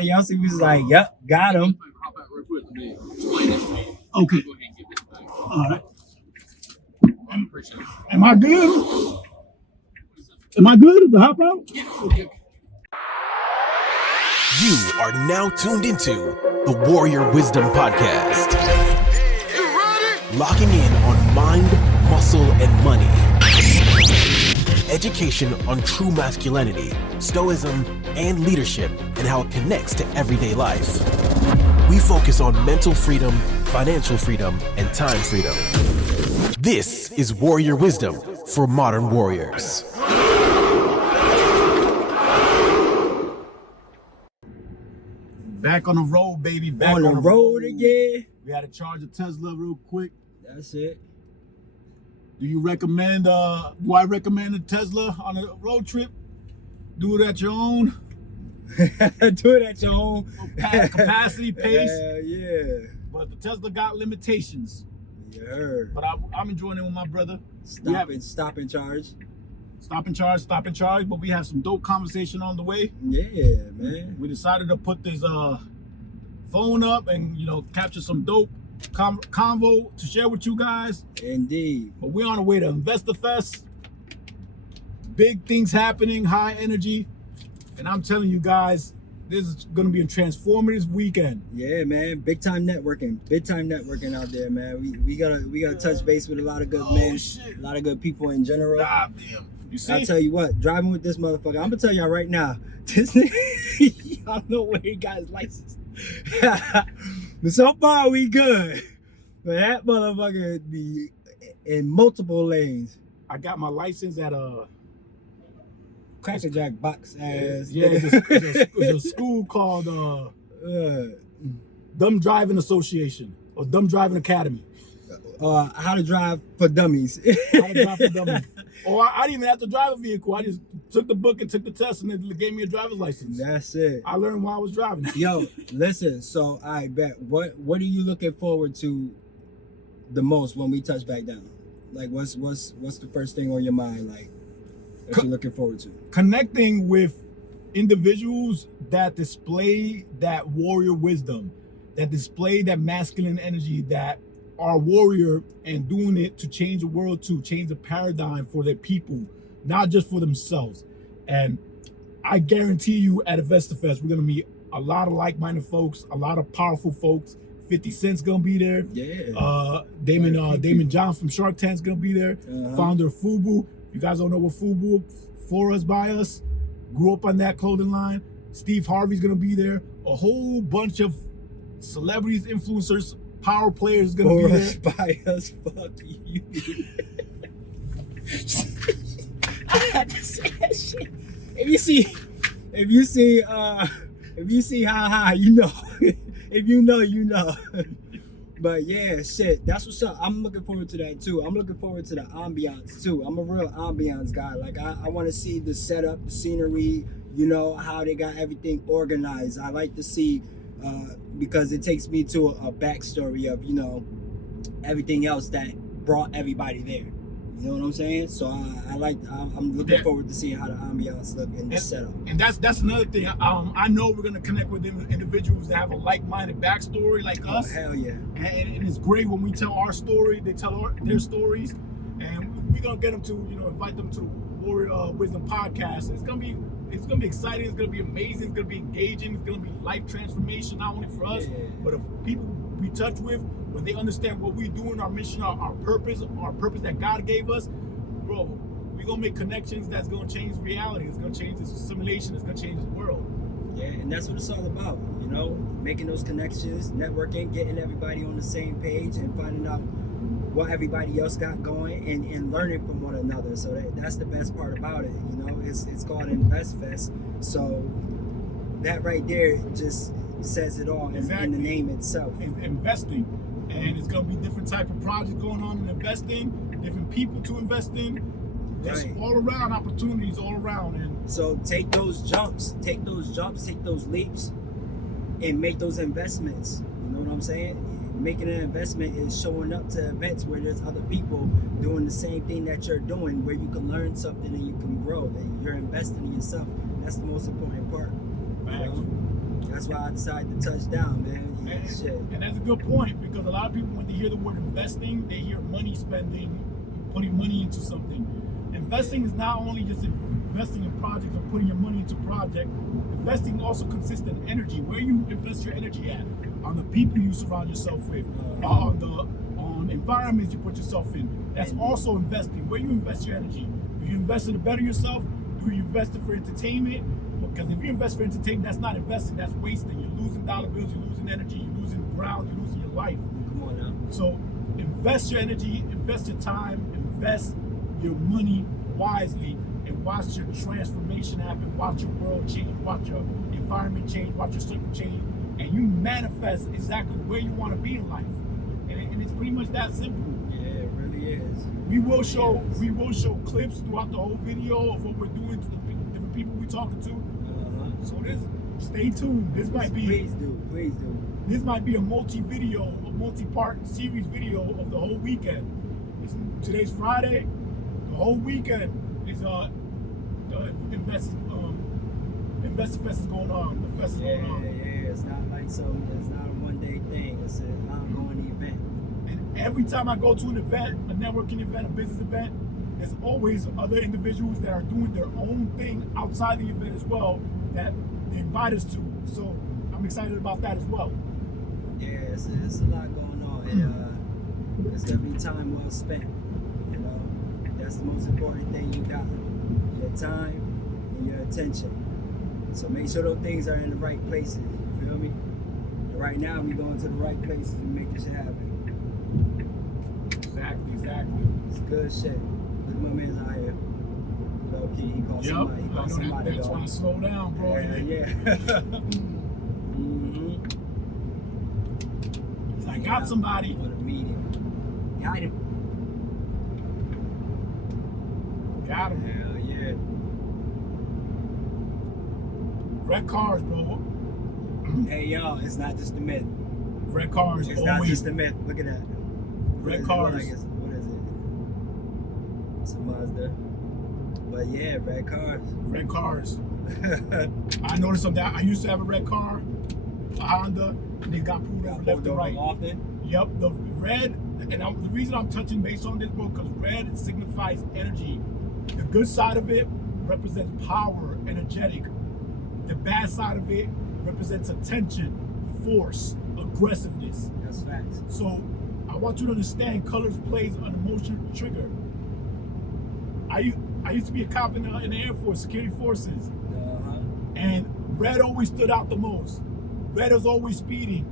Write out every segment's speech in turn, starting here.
Y'all see, was like, yep, got him. Okay. All right. Am I good? Am I good to hop out? You are now tuned into the Warrior Wisdom Podcast. Locking in on mind, muscle, and money. Education on true masculinity, stoicism, and leadership, and how it connects to everyday life. We focus on mental freedom, financial freedom, and time freedom. This is Warrior Wisdom for modern warriors. Back on the road, baby. Back on the road again. We had to charge a Tesla real quick. That's it. Do you recommend, do I recommend a Tesla on a road trip? Do it at your own. Do it at your own. Capacity, pace. Yeah. But the Tesla got limitations. Yeah. But I'm enjoying it with my brother. Stop and charge. Stop and charge. But we have some dope conversation on the way. Yeah, man. We decided to put this phone up and, capture some dope convo to share with you guys. Indeed. But we're on the way to InvestFest. Big things happening, high energy. And I'm telling you guys, this is going to be a transformative weekend. Yeah, man. Big time networking out there, man. We gotta touch base with a lot of good men, shit. A lot of good people in general. Ah, damn. You see? I'll tell you what, driving with this motherfucker, I'm gonna tell y'all right now, this nigga, y'all know where he got his license. But so far we good. But that motherfucker be in multiple lanes. I got my license at Cracker Jack box ass. Yeah, it's a school called Dumb Driving Association or Dumb Driving Academy. How to drive for dummies. How to drive for dummies. Or I didn't even have to drive a vehicle. I just took the book and took the test and it gave me a driver's license. That's it. I learned while I was driving. Yo, listen, so I bet what are you looking forward to the most when we touch back down? Like what's the first thing on your mind, like, that you're looking forward to? Connecting with individuals that display that warrior wisdom, that display that masculine energy, that are warrior and doing it to change the world, to change the paradigm for their people, not just for themselves. And I guarantee you at InvestFest, we're gonna meet a lot of like-minded folks, a lot of powerful folks. 50 Cent's gonna be there. Yeah. Damon John from Shark Tank's gonna be there. Founder of FUBU. You guys don't know what FUBU, For Us By Us, grew up on that clothing line. Steve Harvey's gonna be there. A whole bunch of celebrities, influencers, power players gonna be there. For Us By Us, fuck you. I had to say that shit. If you see how high, you know. If you know, you know. But yeah, shit, that's what's up. I'm looking forward to that too. I'm looking forward to the ambiance too. I'm a real ambiance guy. Like I want to see the setup, the scenery, how they got everything organized. I like to see, because it takes me to a backstory of, everything else that brought everybody there. You know what I'm saying? So I'm looking forward to seeing how the ambiance look in this setup. And that's another thing. I know we're gonna connect with individuals that have a like-minded backstory like us. Hell yeah! And it's great when we tell our story, they tell their stories, and we're gonna get them to invite them to Warrior Wisdom Podcast. It's gonna be exciting. It's gonna be amazing. It's gonna be engaging. It's gonna be life transformation, not only for us, but the people we touch with. When they understand what we're doing, our mission, our purpose that God gave us, bro, we're gonna make connections that's gonna change reality. It's gonna change this simulation. It's gonna change the world. Yeah, and that's what it's all about, making those connections, networking, getting everybody on the same page, and finding out what everybody else got going, and learning from one another. So that's the best part about it. It's called InvestFest. So that right there just says it all in the name itself. Investing. And it's gonna be different type of projects going on in investing, different people to invest in, just all around opportunities all around. And so take those jumps, take those leaps, and make those investments. You know what I'm saying? Making an investment is showing up to events where there's other people doing the same thing that you're doing, where you can learn something and you can grow. That you're investing in yourself. That's the most important part. That's why I decided to touch down, man. Yeah, shit. And that's a good point, because a lot of people, when they hear the word investing, they hear money spending, putting money into something. Investing is not only just investing in projects or putting your money into project. Investing also consists in energy. Where you invest your energy at, on the people you surround yourself with, on environments you put yourself in. That's also investing. Where you invest your energy. Do you invest it to better yourself? Do you invest it for entertainment? Because if you invest for entertainment, that's not investing, that's wasting. You're losing dollar bills, you're losing energy, you're losing ground, you're losing your life. Come on now. So invest your energy, invest your time, invest your money wisely, and watch your transformation happen, watch your world change, watch your environment change, watch your circle change, and you manifest exactly where you want to be in life. And it's pretty much that simple. Yeah, it really is. We will show clips throughout the whole video of what we're doing to the different people we're talking to. So stay tuned. This might be. Please do. This might be a multi-part series video of the whole weekend. Today's Friday. The whole weekend is the InvestFest is going on. The fest is going on. Yeah. It's not like it's not a one-day thing. It's an ongoing event. And every time I go to an event, a networking event, a business event, there's always other individuals that are doing their own thing outside the event as well that they invite us to. So I'm excited about that as well. Yeah, it's a lot going on. And it's gonna be time well spent. You know, that's the most important thing you got. Your time and your attention. So make sure those things are in the right places. You feel me? And right now we going to the right places and make this shit happen. Exactly. It's good shit. Look, my man's out here. Low key, he called somebody. He called somebody. That's why I slow down, bro. Yeah. I got somebody. On a medium. Got him. Hell yeah. Red cars, bro. Hey, y'all, it's not just a myth. Red cars. It's not just a myth. Look at that. Red cars. What is it? It's a Mazda. But yeah, red cars. Red cars. I noticed something. I used to have a red car, a Honda, and they got pulled over left and right. Often? Yep, the red, and the reason I'm touching base on this, bro, because red signifies energy. The good side of it represents power, energetic. The bad side of it represents attention, force, aggressiveness. That's facts. So I want you to understand colors plays an emotional trigger. I used to be a cop in the Air Force, security forces. And red always stood out the most. Red is always speeding.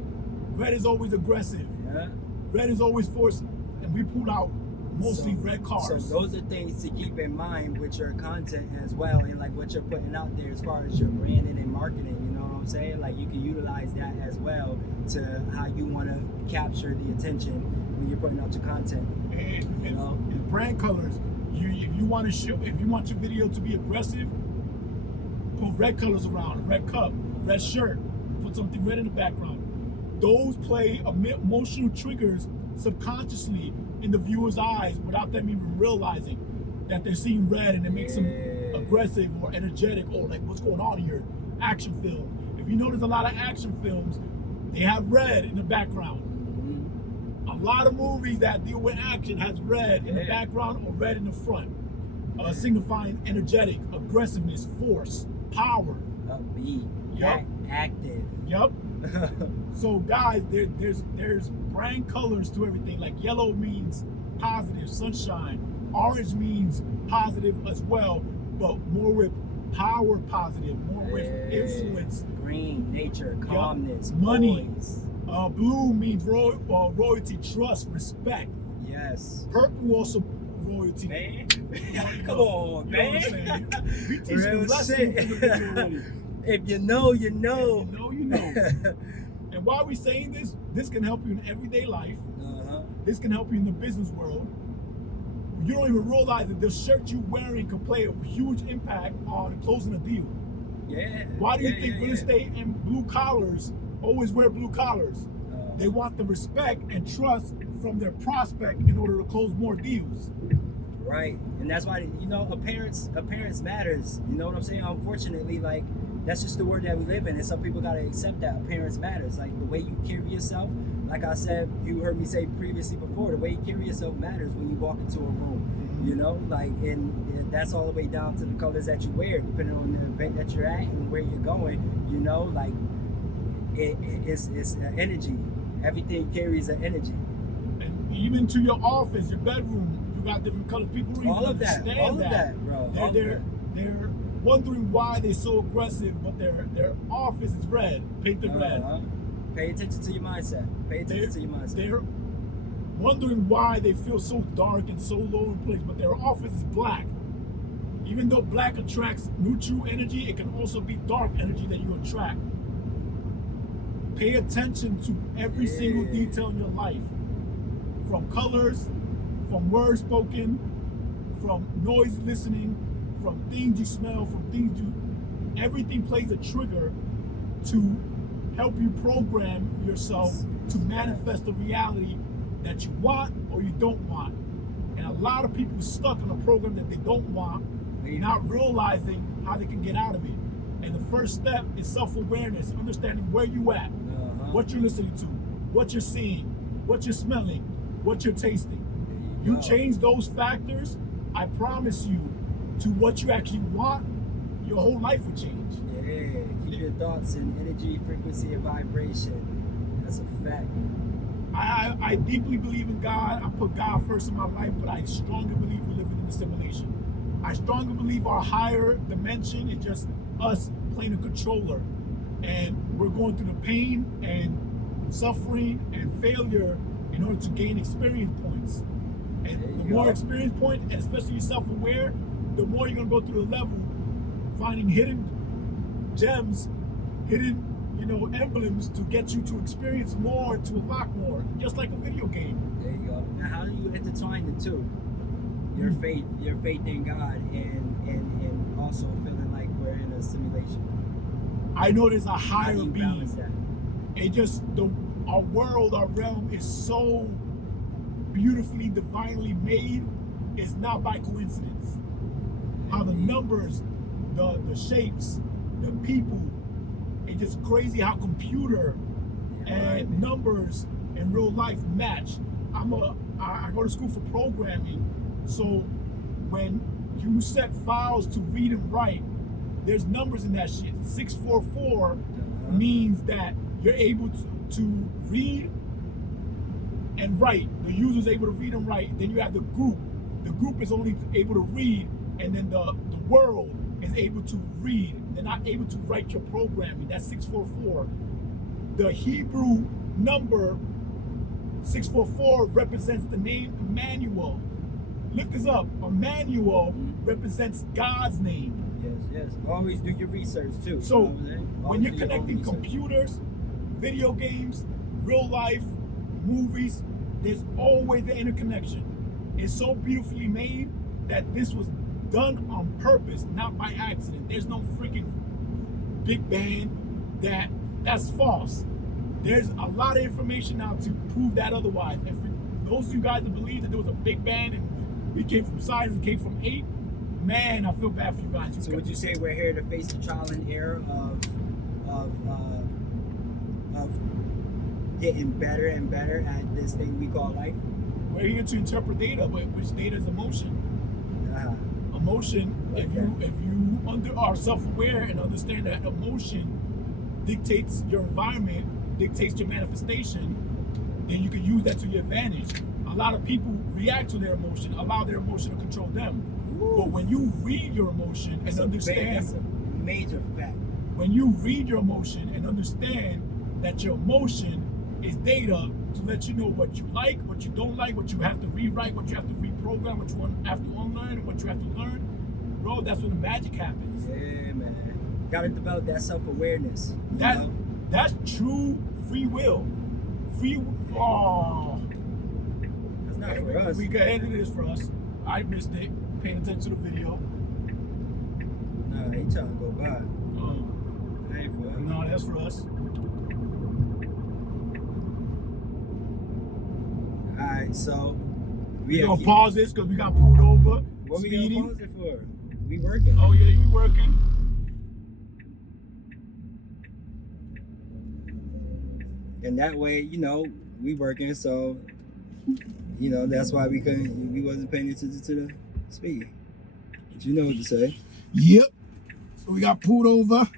Red is always aggressive. Yeah. Red is always force. And we pulled out mostly red cars. So those are things to keep in mind with your content as well, and like what you're putting out there as far as your branding and marketing. You know what I'm saying? Like you can utilize that as well to how you want to capture the attention when you're putting out your content. And brand colors. If you want your video to be aggressive, put red colors around, a red cup, red shirt, put something red in the background. Those play emotional triggers subconsciously in the viewer's eyes without them even realizing that they're seeing red, and it makes them aggressive or energetic or like, what's going on here? Action film. If you notice a lot of action films, they have red in the background. A lot of movies that deal with action has red in the background or red in the front, signifying energetic, aggressiveness, force, power. Upbeat. Yep. Active. Yep. So guys, there's brand colors to everything. Like yellow means positive, sunshine. Orange means positive as well, but more with power, positive, more with influence. Green, nature, calmness, money. Boys. Blue means royalty, trust, respect. Yes. Purple also royalty. Man. Come on, man. We teach the lesson. If you know, you know. If you know. And why are we saying this? This can help you in everyday life. This can help you in the business world. You don't even realize that the shirt you're wearing can play a huge impact on closing a deal. Yeah. Why do you think real estate and blue collars always wear blue collars? They want the respect and trust from their prospect in order to close more deals. Right. And that's why, appearance matters. You know what I'm saying? Unfortunately, like, that's just the world that we live in, and some people gotta accept that appearance matters. Like the way you carry yourself, like I said, you heard me say previously before, the way you carry yourself matters when you walk into a room. You know, like, and that's all the way down to the colors that you wear, depending on the event that you're at and where you're going. You know, like it's an energy. Everything carries an energy. And even to your office, your bedroom, you got different colors. People don't even understand all of that, bro. They're wondering why they're so aggressive, but their office is red, painted red. Pay attention to your mindset. They're wondering why they feel so dark and so low in place, but their office is black. Even though black attracts neutral energy, it can also be dark energy that you attract. Pay attention to every single detail in your life. From colors, from words spoken, from noise listening, from things you smell, from things everything plays a trigger to help you program yourself to manifest the reality that you want or you don't want. And a lot of people stuck in a program that they don't want, not realizing how they can get out of it. And the first step is self-awareness, understanding where you at, what you're listening to, what you're seeing, what you're smelling, what you're tasting. You change those factors, I promise you, to what you actually want, your whole life will change. Yeah, keep your thoughts in energy, frequency, and vibration. That's a fact. I deeply believe in God. I put God first in my life, but I strongly believe we're living in a simulation. I strongly believe our higher dimension is just us playing a controller. And we're going through the pain and suffering and failure in order to gain experience points. And the more experience points, and especially self-aware, the more you're gonna go through the level, finding hidden gems, hidden, emblems to get you to experience more, to unlock more, just like a video game. There you go. Now, how do you intertwine the two? Your faith in God, and also feeling like we're in a simulation. I know there's a higher being. Balance that? It just our world, our realm is so beautifully, divinely made. It's not by coincidence. How the numbers, the shapes, the people, it's just crazy how computer and numbers in real life match. I go to school for programming, so when you set files to read and write, there's numbers in that shit. 644 means that you're able to read and write. The user's able to read and write. Then you have the group. The group is only able to read, and then the world is able to read. They're not able to write your programming. That's 644. The Hebrew number 644 represents the name Emmanuel. Look this up. Emmanuel represents God's name. Yes. Always do your research too. So when you're connecting computers, video games, real life, movies, there's always an interconnection. It's so beautifully made that this was done on purpose, not by accident. There's no freaking Big Bang. That's false. There's a lot of information now to prove that otherwise. And for those of you guys that believe that there was a Big Bang and we came from size and came from 8, man, I feel bad for you guys. So would you say we're here to face the trial and error of getting better and better at this thing we call life? We're here to interpret data, which data is emotion. Emotion, if you are self-aware and understand that emotion dictates your environment, dictates your manifestation, then you can use that to your advantage. A lot of people react to their emotion, allow their emotion to control them. But when you read your emotion and understand, that's a major fact. When you read your emotion and understand that your emotion is data to let you know what you like, what you don't like, what you have to rewrite, what you have to reprogram, what you have to unlearn, and what you have to learn, bro, that's when the magic happens. Yeah, man. Gotta develop that self-awareness. That's true free will. That's not for us. We can edit this for us. I missed it. Paying attention to the video. No, they trying to go by. That ain't for us. No, that's for us. Alright, so we're gonna pause this because we got pulled over. What speeding. we gonna pause it for? We working. Oh yeah, you working. And that way, you know, we working, so you know that's why we wasn't paying attention to the speed. But you know what to say. Yep. So we got pulled over.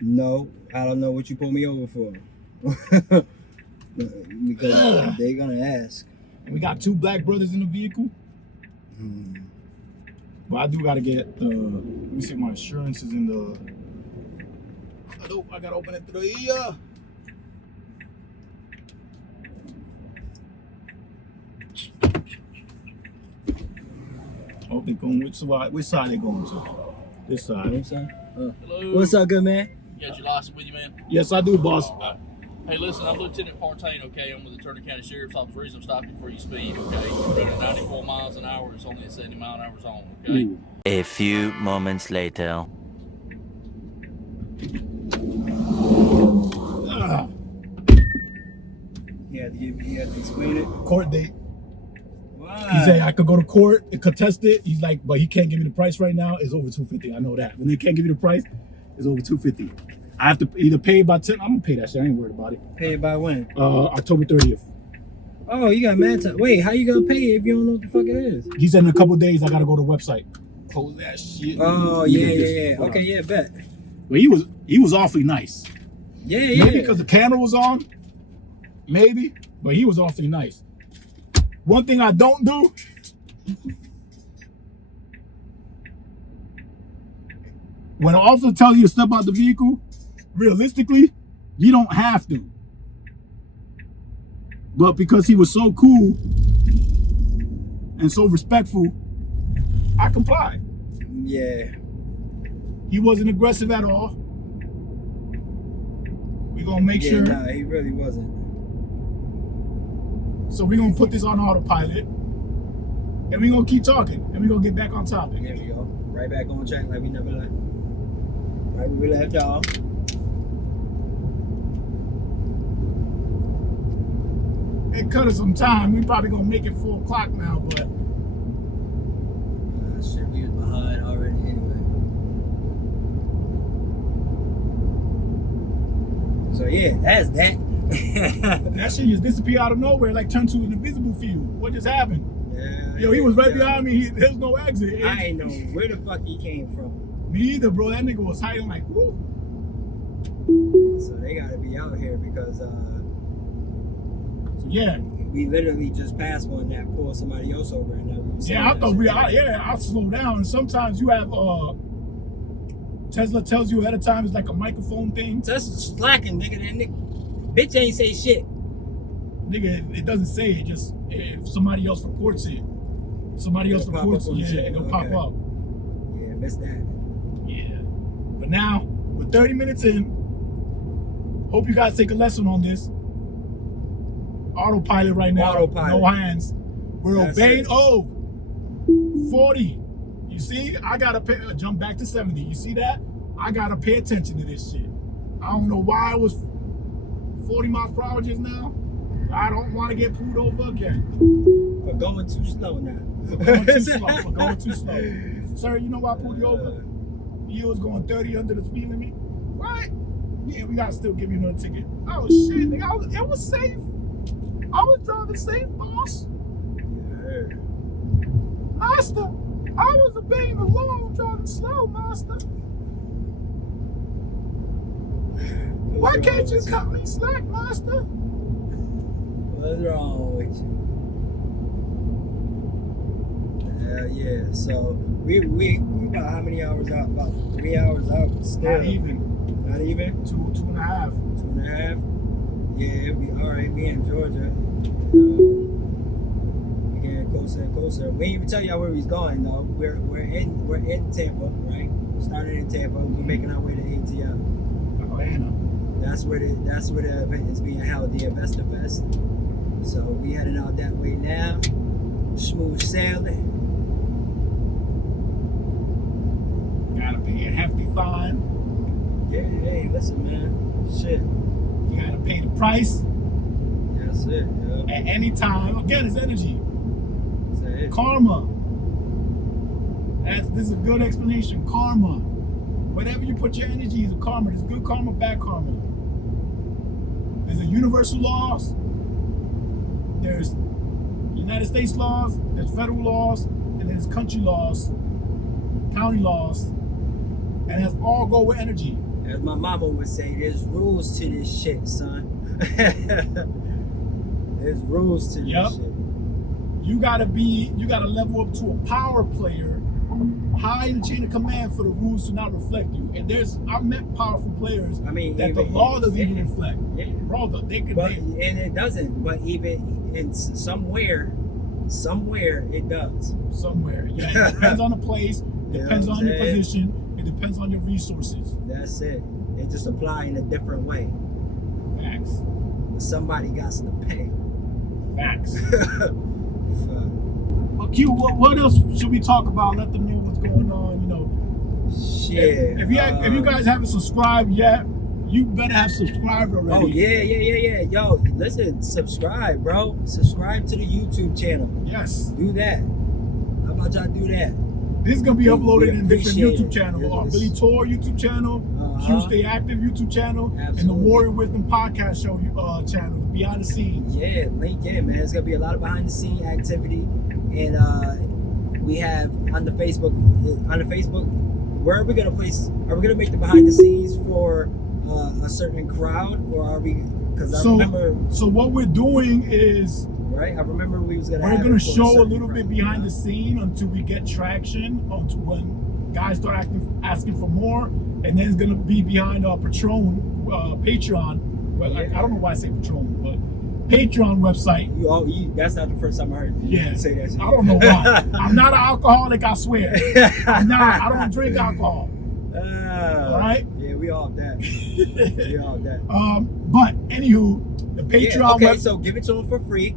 No, I don't know what you pulled me over for. Because they're gonna ask. We got 2 black brothers in the vehicle. But I do gotta get let me see if my insurance is in the. I gotta open it through the ear. Oh, they going which side they going to? This side. Hello. What's up, good man? You got your license with you, man? Yes, I do, boss. Hey, listen, I'm Lieutenant Partain, okay? I'm with the Turner County Sheriff's Office. The reason I'm stopping you for your speed, okay? You're running 94 miles an hour. It's only a 70 mile an hour zone, okay? Ooh. A few moments later. You had to explain it. Court date. Why? He said I could go to court and contest it. He's like, but he can't give me the price right now. It's over $250. I know that. When they can't give you the price, it's over $250. I have to either pay by 10. I'm gonna pay that shit. I ain't worried about it. Pay it by when? October 30th. Oh, you got mad time. Wait, how you gonna pay it if you don't know what the fuck it is? He said in a couple of days I gotta go to the website. Close that shit. Oh yeah. Okay, yeah, bet. But he was awfully nice. Yeah. Maybe because the camera was on. Maybe, but he was awfully nice. One thing I don't do. When an officer tells you to step out the vehicle, realistically, you don't have to. But because he was so cool and so respectful, I complied. Yeah. He wasn't aggressive at all. We're gonna make sure. Nah, he really wasn't. So we're gonna put this on autopilot. And we're gonna keep talking. And we're gonna get back on topic. There we go. Right back on track like we never left. Right where we left y'all. It cut us some time. We probably gonna make it 4 o'clock now, but Shit, we was behind already anyway. So yeah, that's that. that shit just disappeared out of nowhere, like turned to an invisible field. What just happened? Yeah, Yo, he was right behind me. There's no exit. I ain't know where the fuck he came from. Me either, bro. That nigga was hiding like, whoo. So they gotta be out here because So yeah. we literally just passed one that pulled somebody else over and now we Yeah, I thought I slow down. And sometimes you have Tesla tells you ahead of time it's like a microphone thing. Tesla's slacking, nigga. That nigga bitch ain't say shit. Nigga, it doesn't say it. Just if somebody else reports it, It'll pop up on the shit. it'll Okay. pop up. Yeah, missed that. Yeah. But now we're 30 minutes in. Hope you guys take a lesson on this. Autopilot right now. Autopilot. No hands. We're That's obeying. it. Oh, 40. You see, I gotta jump back to 70. You see that? I gotta pay attention to this shit. I don't know why it was 40 miles per hour just now. I don't want to get pulled over again. For going too slow now. For going too slow. Sir, you know why I pulled you over? You was going 30 under the speed limit. What? Yeah, we gotta still give you another ticket. Oh shit, nigga, it was safe. I was driving safe, boss. Yeah. Master, I was obeying the law, driving slow, master. Why can't you cut me slack, master? What's wrong with you? Yeah. So we about how many hours out? About 3 hours out. Still. Not even. Not even? 2.5. 2.5? Yeah, we alright. We in Georgia. We getting closer and closer. We ain't even tell y'all where he's going though. We're in Tampa, right? Started in Tampa. We're making our way to ATL. Atlanta. That's where the event is being held, the InvestFest. So we heading out that way now. Smooth sailing. Gotta pay a hefty fine. Yeah, hey, listen, man. Shit. You gotta pay the price That's it, yeah. at any time. Again, it's energy. That's it. Karma. This is a good explanation. Karma. Whatever you put your energy is a karma. There's good karma, bad karma. universal laws, there's United States laws, there's federal laws, and there's country laws, county laws, and that's all go with energy. As my mama would say, there's rules to this shit, son. There's rules to this shit. You gotta level up to a power player, high in the chain of command for the rules to not reflect you. And I've met powerful players that the law doesn't even reflect. Yeah. Bro, and it doesn't. But even in somewhere it does. Somewhere. Yeah, it depends on the place, depends on your position, it depends on your resources. That's it. It just apply in a different way. Facts. But somebody got to pay. Facts. Well, Q, what else should we talk about? Let them know what's going on, you know. Shit. If you guys haven't subscribed yet, you better have subscribed already. Oh, yeah. Yo, listen, subscribe, bro. Subscribe to the YouTube channel. Yes. Do that. How about y'all do that? This is going to be uploaded in different YouTube it. channels. Yes. Billy Torr YouTube channel, Q Stay Active YouTube channel, Absolutely. and the Warrior Wisdom Podcast Show channel, behind the scenes. Yeah, link in, man. It's going to be a lot of behind the scene activity. And we have on the Facebook, where are we going to place? Are we going to make the behind the scenes for a certain crowd, or are we? Because I remember. So what we're doing is. Right, I remember we're going to show a little bit behind the scene until we get traction, until when guys start asking for more, and then it's going to be behind our Patreon. Well, I don't know why I say Patron, but Patreon website. That's not the first time I heard you say that shit. I don't know why. I'm not an alcoholic, I swear. I'm not. I don't drink alcohol. All right. Yeah, we all that. We all that. But anywho, the Patreon. Okay, so give it to them for free.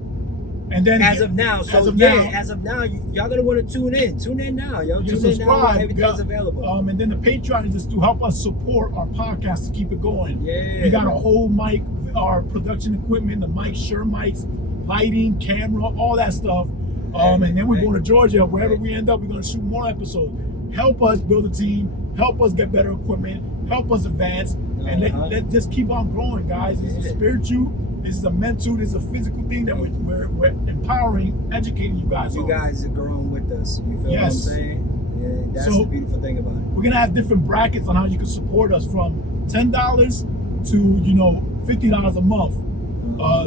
And then as of now, y'all gonna want to tune in. Tune in now, yo. You tune subscribe. In now, everything's available. And then the Patreon is just to help us support our podcast to keep it going. Yeah. We got a whole mic, our production equipment, the mic, Shure mics, lighting, camera, all that stuff. And then we're going to Georgia. Wherever we end up, we're gonna shoot more episodes. Help us build a team. Help us get better equipment. Help us advance. And let's just keep on growing, guys. This is spiritual. This is a mental, this is a physical thing that we're empowering, educating you guys on. You guys are growing with us. You feel what I'm saying? Yeah, that's the beautiful thing about it. We're going to have different brackets on how you can support us, from $10 to, $50 a month.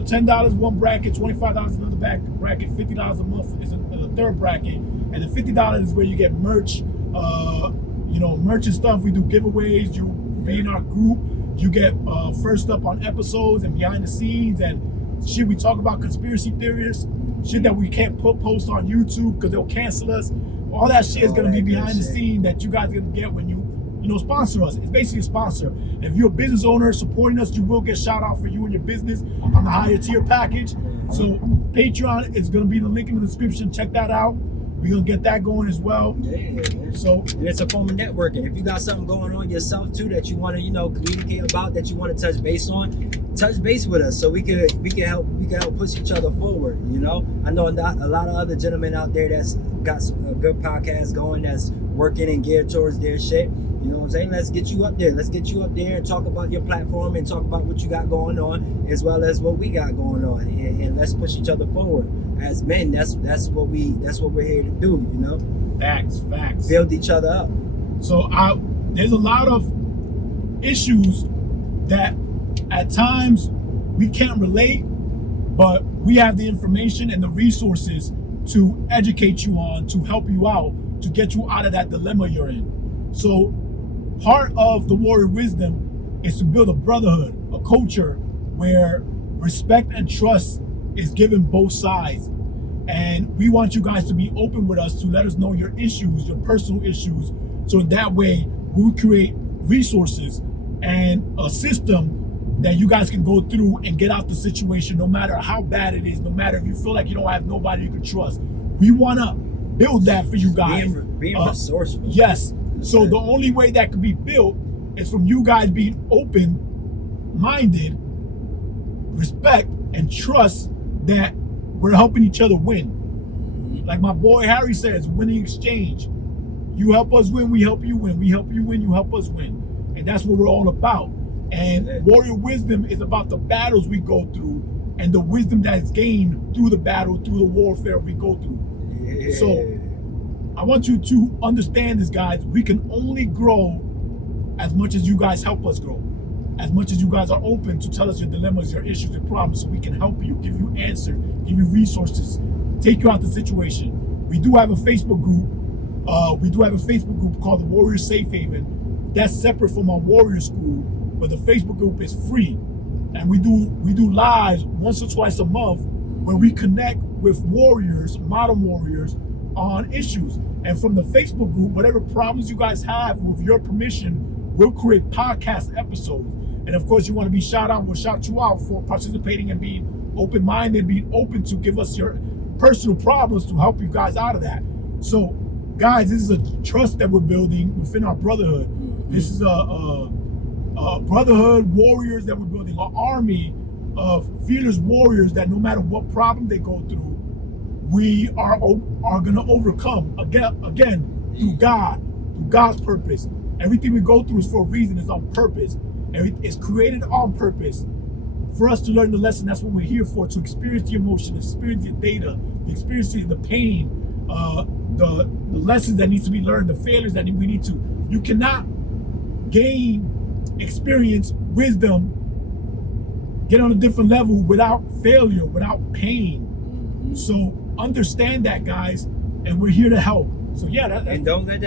$10 one bracket, $25 another bracket, $50 a month is a third bracket. And the $50 is where you get merch, merch and stuff. We do giveaways. You be in our group. You get first up on episodes and behind the scenes and shit. We talk about conspiracy theories, shit that we can't post on YouTube because they'll cancel us. All that shit is going to be behind the scene that you guys are going to get when you sponsor us. It's basically a sponsor. If you're a business owner supporting us, you will get shout out for you and your business on the higher tier package. So Patreon is going to be the link in the description. Check that out. We're going to get that going as well. Yeah, man. And it's a form of networking. If you got something going on yourself too that you want to, communicate about, that you want to touch base on, touch base with us so we can help push each other forward. I know a lot of other gentlemen out there that's got some good podcasts going, that's working and geared towards their shit. You know what I'm saying? Let's get you up there. Let's get you up there and talk about your platform and talk about what you got going on as well as what we got going on, and let's push each other forward. As men, that's what we're here to do. Facts. Build each other up. So there's a lot of issues that at times we can't relate, but we have the information and the resources to educate you on, to help you out, to get you out of that dilemma you're in. So part of the Warrior Wisdom is to build a brotherhood, a culture where respect and trust is given both sides. And we want you guys to be open with us, to let us know your issues, your personal issues. So that way we'll create resources and a system that you guys can go through and get out the situation, no matter how bad it is, no matter if you feel like you don't have nobody you can trust. We want to build that for you guys. Being resourceful. Yes. So the only way that could be built is from you guys being open-minded, respect, and trust that we're helping each other win. Like my boy Harry says, winning exchange. You help us win, we help you win. We help you win, you help us win. And that's what we're all about. And warrior wisdom is about the battles we go through and the wisdom that is gained through the battle, through the warfare we go through. Yeah. So I want you to understand this, guys. We can only grow as much as you guys help us grow. As much as you guys are open to tell us your dilemmas, your issues, your problems, so we can help you, give you answers, give you resources, take you out the situation. We do have a Facebook group. Called the Warrior Safe Haven. That's separate from our Warrior School, but the Facebook group is free. And we do lives once or twice a month where we connect with warriors, modern warriors, on issues. And from the Facebook group, whatever problems you guys have, with your permission, we'll create podcast episodes. And of course, you want to be shout out, we'll shout you out for participating and being open-minded, being open to give us your personal problems to help you guys out of that. So, guys, this is a trust that we're building within our brotherhood. This is a brotherhood, warriors that we're building, an army of fearless warriors that no matter what problem they go through, we are going to overcome again through God, through God's purpose. Everything we go through is for a reason. It's on purpose. It's created on purpose for us to learn the lesson. That's what we're here for, to experience the emotion, experience the data, the experience the pain, the lessons that needs to be learned, the failures that we need to. You cannot gain experience, wisdom, get on a different level without failure, without pain. So understand that, guys, and we're here to help. So yeah, and don't let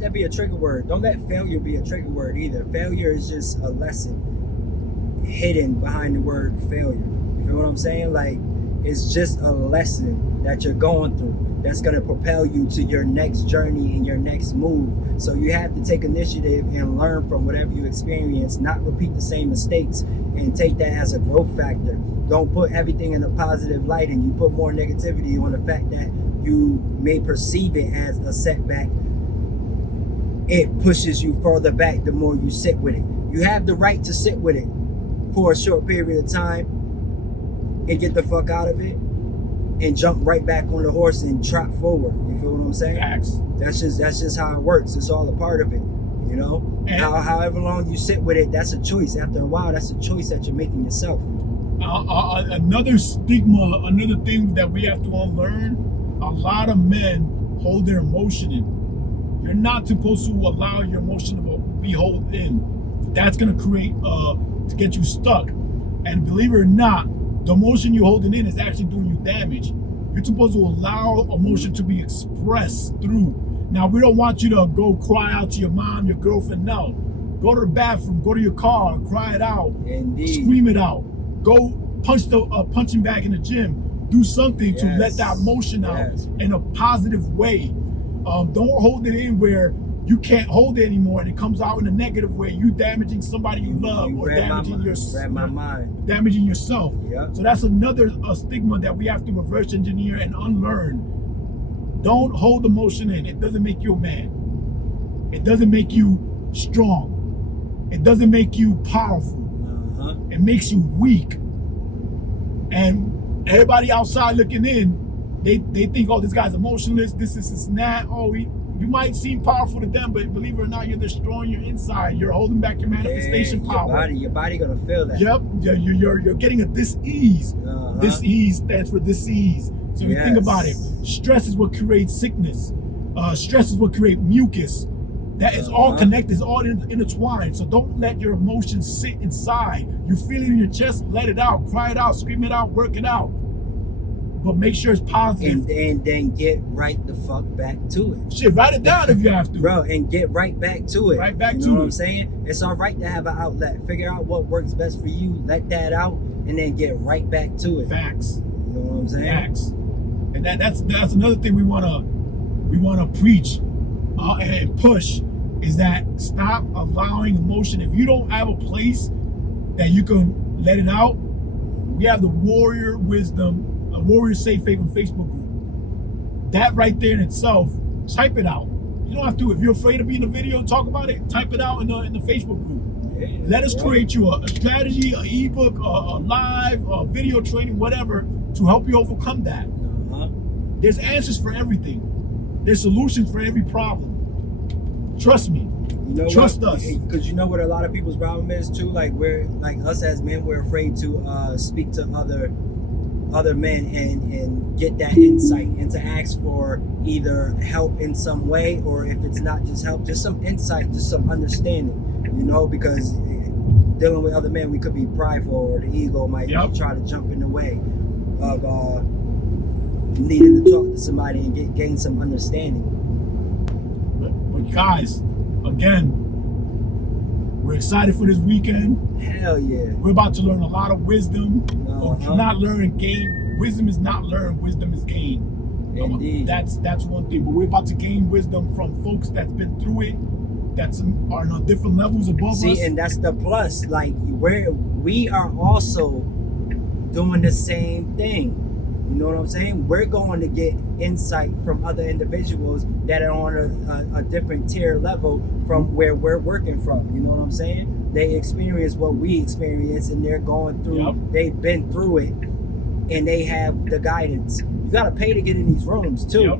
that be a trigger word. Don't let failure be a trigger word either. Failure is just a lesson hidden behind the word failure. You feel what I'm saying? Like, it's just a lesson that you're going through that's going to propel you to your next journey and your next move. So you have to take initiative and learn from whatever you experience, not repeat the same mistakes, and take that as a growth factor. Don't put everything in a positive light and you put more negativity on the fact that you may perceive it as a setback. It pushes you further back the more you sit with it. You have the right to sit with it for a short period of time and get the fuck out of it and jump right back on the horse and trot forward. You feel what I'm saying? Facts. That's just how it works. It's all a part of it. You know? However long you sit with it, that's a choice. After a while, that's a choice that you're making yourself. Another stigma, another thing that we have to unlearn, a lot of men hold their emotion in. You're not supposed to allow your emotion to be held in. That's going to create, to get you stuck. And believe it or not, the emotion you're holding in is actually doing you damage. You're supposed to allow emotion to be expressed through. Now, we don't want you to go cry out to your mom, your girlfriend. No. Go to the bathroom, go to your car, cry it out. Indeed. Scream it out. Go punch the punching bag in the gym. Do something to let that emotion out in a positive way. Don't hold it in where you can't hold it anymore and it comes out in a negative way. You damaging somebody you love, or damaging damaging yourself. Yep. So that's another stigma that we have to reverse engineer and unlearn. Don't hold emotion in. It doesn't make you a man. It doesn't make you strong. It doesn't make you powerful. It makes you weak. And everybody outside looking in, they think, oh, this guy's emotionless, this and that. Oh, you might seem powerful to them, but believe it or not, you're destroying your inside. You're holding back your manifestation power. Your body gonna feel that. Yep, you're getting a dis-ease. Dis-ease stands for disease. So if you think about it, stress is what creates sickness. Stress is what creates mucus. That is all connected, it's all intertwined. So don't let your emotions sit inside. You feel it in your chest, let it out, cry it out, scream it out, work it out. But make sure it's positive. And then get right the fuck back to it. Shit, write it down if you have to. Bro, and get right back to it. Right back to it. You know what I'm saying? It's all right to have an outlet. Figure out what works best for you, let that out, and then get right back to it. Facts. You know what I'm saying? Facts. And that's another thing we wanna preach and push, is that stop allowing emotion. If you don't have a place that you can let it out, we have the Warrior Wisdom, a Warrior Safe Haven Facebook group. That right there in itself, type it out. You don't have to. If you're afraid to be in the video and talk about it, type it out in the Facebook group. Yeah, let us create you a strategy, an ebook, a live, a video training, whatever, to help you overcome that. There's answers for everything. There's solutions for every problem. Trust me. You know Trust what? us. Because you know what a lot of people's problem is too. Like us as men, we're afraid to speak to other men and get that insight and to ask for either help in some way, or if it's not just help, just some insight, just some understanding. You know, because dealing with other men, we could be prideful, or the ego might try to jump in the way of needing to talk to somebody and gain some understanding. But guys, again, we're excited for this weekend. Hell yeah. We're about to learn a lot of wisdom. Not learn and gain. Wisdom is not learned, wisdom is gained. Indeed. That's one thing. But we're about to gain wisdom from folks that's been through it, that's are on different levels above us. See, and that's the plus. Like, we are also doing the same thing. You know what I'm saying? We're going to get insight from other individuals that are on a different tier level from where we're working from. You know what I'm saying? They experience what we experience, and they're going through, they've been through it, and they have the guidance. You got to pay to get in these rooms too.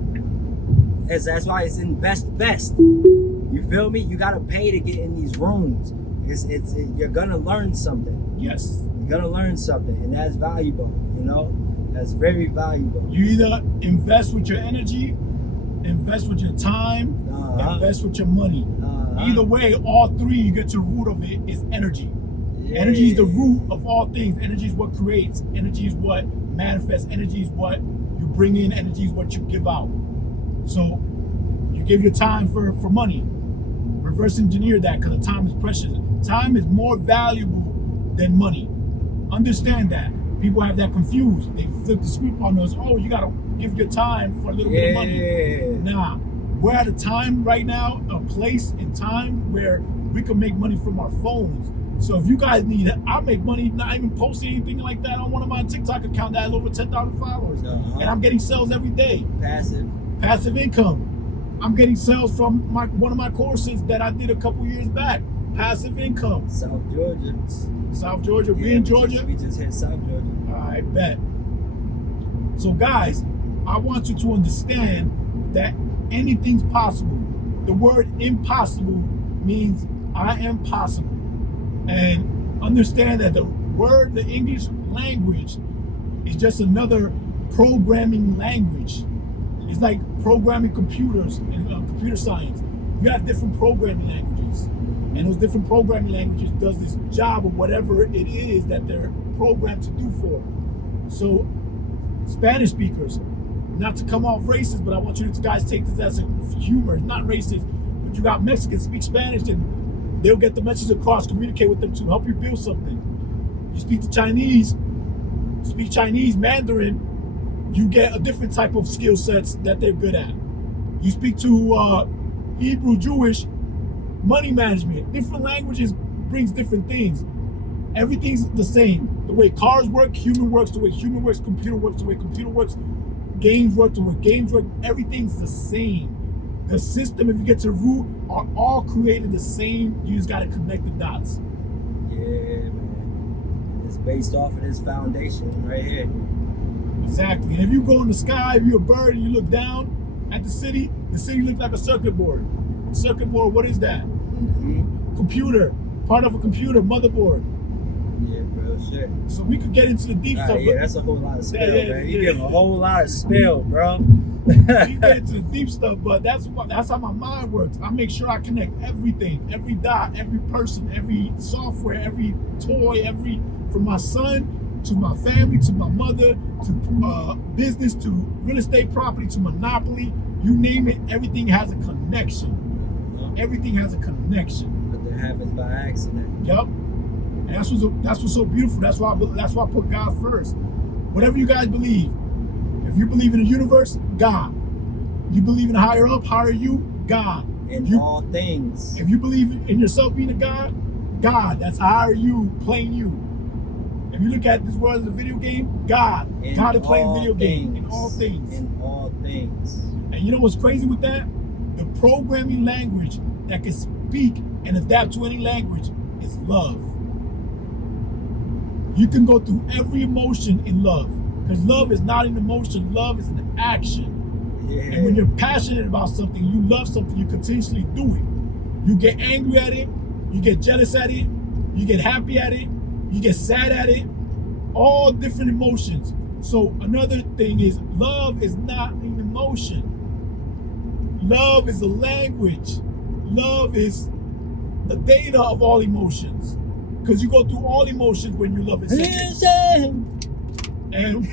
That's why it's InvestFest. You feel me? You got to pay to get in these rooms. You're going to learn something. Yes. You're going to learn something, and that's valuable, you know? That's very valuable. You either invest with your energy, invest with your time, invest with your money. Either way, all three, you get to the root of it, is energy. Yeah. Energy is the root of all things. Energy is what creates. Energy is what manifests. Energy is what you bring in. Energy is what you give out. So you give your time for money. Reverse engineer that, because the time is precious. Time is more valuable than money. Understand that. People have that confused. They flip the script on us. Oh, you gotta give your time for a little bit of money. Nah, we're at a time right now, a place in time where we can make money from our phones. So if you guys need it, I make money not even posting anything like that on one of my TikTok accounts that has over 10,000 followers. And I'm getting sales every day. Passive income. I'm getting sales from one of my courses that I did a couple years back. Passive income. South Georgia. We in Georgia. We just hit South Georgia. I bet. So guys, I want you to understand that anything's possible. The word impossible means I am possible. And understand that the English language is just another programming language. It's like programming computers in computer science. You have different programming languages. And those different programming languages does this job of whatever it is that they're programmed to do for. So Spanish speakers, not to come off racist, but I want you guys to take this as a humor. It's not racist, but you got Mexicans speak Spanish and they'll get the message across, communicate with them to help you build something. You speak Chinese, Mandarin, you get a different type of skill sets that they're good at. You speak to Hebrew, Jewish, money management. Different languages brings different things. Everything's the same. The way cars work, human works. The way human works, computer works. The way computer works, games work. The way games work, everything's the same. The system, if you get to the root, are all created the same. You just got to connect the dots. Yeah, man. It's based off of this foundation right here. Exactly. And if you go in the sky, if you're a bird and you look down at the city looks like a circuit board. Circuit board, what is that? Computer, part of a computer, motherboard. Yeah, bro, shit. So we could get into the deep stuff. Yeah, that's a whole lot of spill, man. You give a whole lot of spill, bro. We get into the deep stuff, but that's how my mind works. I make sure I connect everything, every dot, every person, every software, every toy, from my son to my family, to my mother, to business, to real estate property, to monopoly. You name it, everything has a connection. Everything has a connection. But that happens by accident. Yep. And that's what's so beautiful. That's why I put God first. Whatever you guys believe. If you believe in the universe, God. You believe in a higher up, higher you, God. In all things. If you believe in yourself being a God, God. That's higher you, playing you. If you look at this world as a video game, God. God is playing video game. In all things. In all things. And you know what's crazy with that? The programming language that can speak and adapt to any language is love. You can go through every emotion in love. Because love is not an emotion, love is an action. Yeah. And when you're passionate about something, you love something, you continuously do it. You get angry at it, you get jealous at it, you get happy at it, you get sad at it, all different emotions. So another thing is love is not an emotion. Love is a language. Love is the data of all emotions. Because you go through all emotions when you love it. And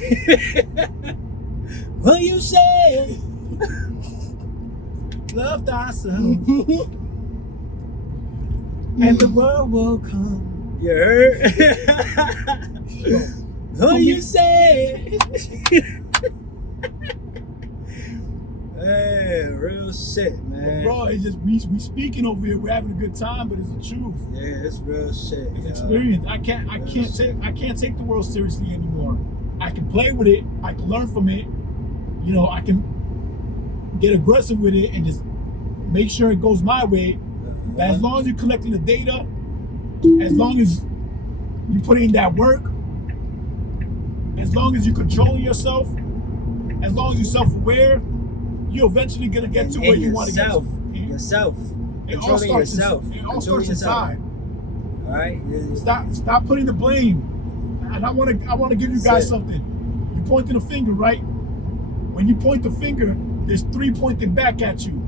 what you say? Love thyself. And the world will come. You heard? What you say? Hey, real shit, man. Bro, it's just we speaking over here. We're having a good time, but it's the truth. Yeah, it's real shit. It's experience. I can't take the world seriously anymore. I can play with it. I can learn from it. You know, I can get aggressive with it and just make sure it goes my way. But as long as you're collecting the data, as long as you put in that work, as long as you're controlling yourself, as long as you're self-aware, you're eventually gonna get to where you want to get to. Yourself. It all starts inside. All right. Stop putting the blame. And I want to give you guys something. You're pointing a finger, right? When you point the finger, there's 3 pointing back at you.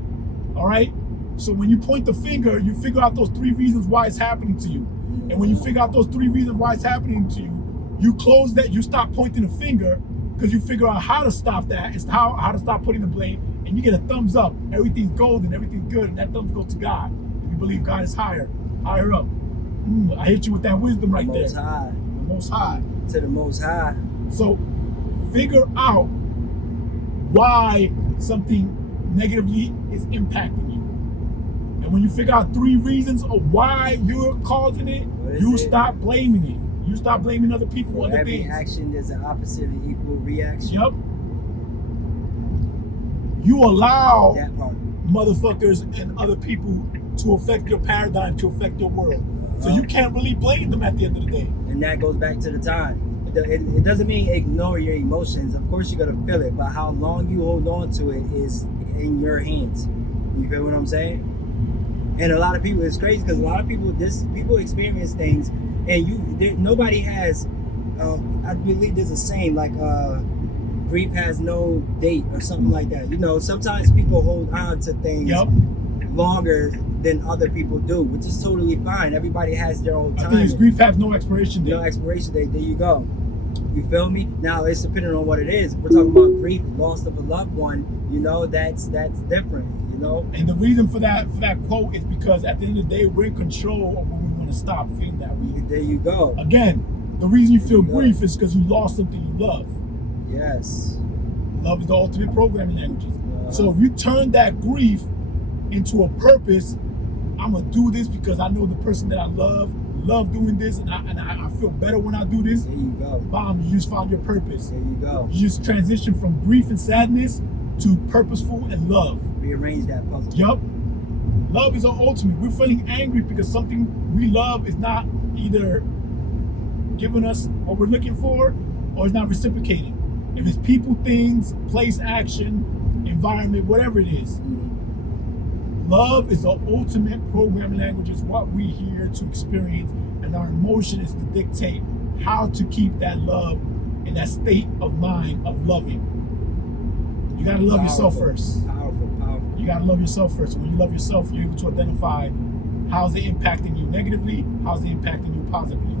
All right. So when you point the finger, you figure out those 3 reasons why it's happening to you. And when you figure out those 3 reasons why it's happening to you, you close that. You stop pointing the finger because you figure out how to stop that. It's how to stop putting the blame. And you get a thumbs up. Everything's golden, everything's good, and that thumbs goes to God. If you believe God is higher up. I hit you with that wisdom right there. Most High. The Most High. To the Most High. So figure out why something negatively is impacting you. And when you figure out 3 reasons of why you're causing it, you stop blaming it. You stop blaming other people, other every things. action there's an opposite and equal reaction. Yep. You allow That part. motherfuckers and other people to affect your paradigm, to affect your world. So you can't really blame them at the end of the day. And that goes back to the time. It doesn't mean ignore your emotions. Of course you're gonna feel it, but how long you hold on to it is in your hands. You feel what I'm saying? And a lot of people, it's crazy because a lot of people experience things, and nobody has. I believe there's a saying like grief has no date or something like that. You know, sometimes people hold on to things longer than other people do, which is totally fine. Everybody has their own time. I think grief has no expiration date. No expiration date. There you go. You feel me? Now it's depending on what it is. If we're talking about grief, loss of a loved one, you know, that's different. You know. And the reason for that quote is because at the end of the day, we're in control of when we want to stop feeling that way. There you go. Again, the reason you feel grief is because you lost something you love. Yes. Love is the ultimate programming languages. So if you turn that grief into a purpose, I'm gonna do this because I know the person that I love doing this, and I feel better when I do this. There you go. Bam, you just found your purpose. There you go. You just transition from grief and sadness to purposeful and love. Rearrange that puzzle. Yup. Love is our ultimate. We're feeling angry because something we love is not either giving us what we're looking for or it's not reciprocating. If it's people, things, place, action, environment, whatever it is. Love is the ultimate programming language. It's what we're here to experience, and our emotion is to dictate how to keep that love in that state of mind of loving. You gotta love yourself first. Powerful. You gotta love yourself first. When you love yourself, you're able to identify how's it impacting you negatively, how's it impacting you positively.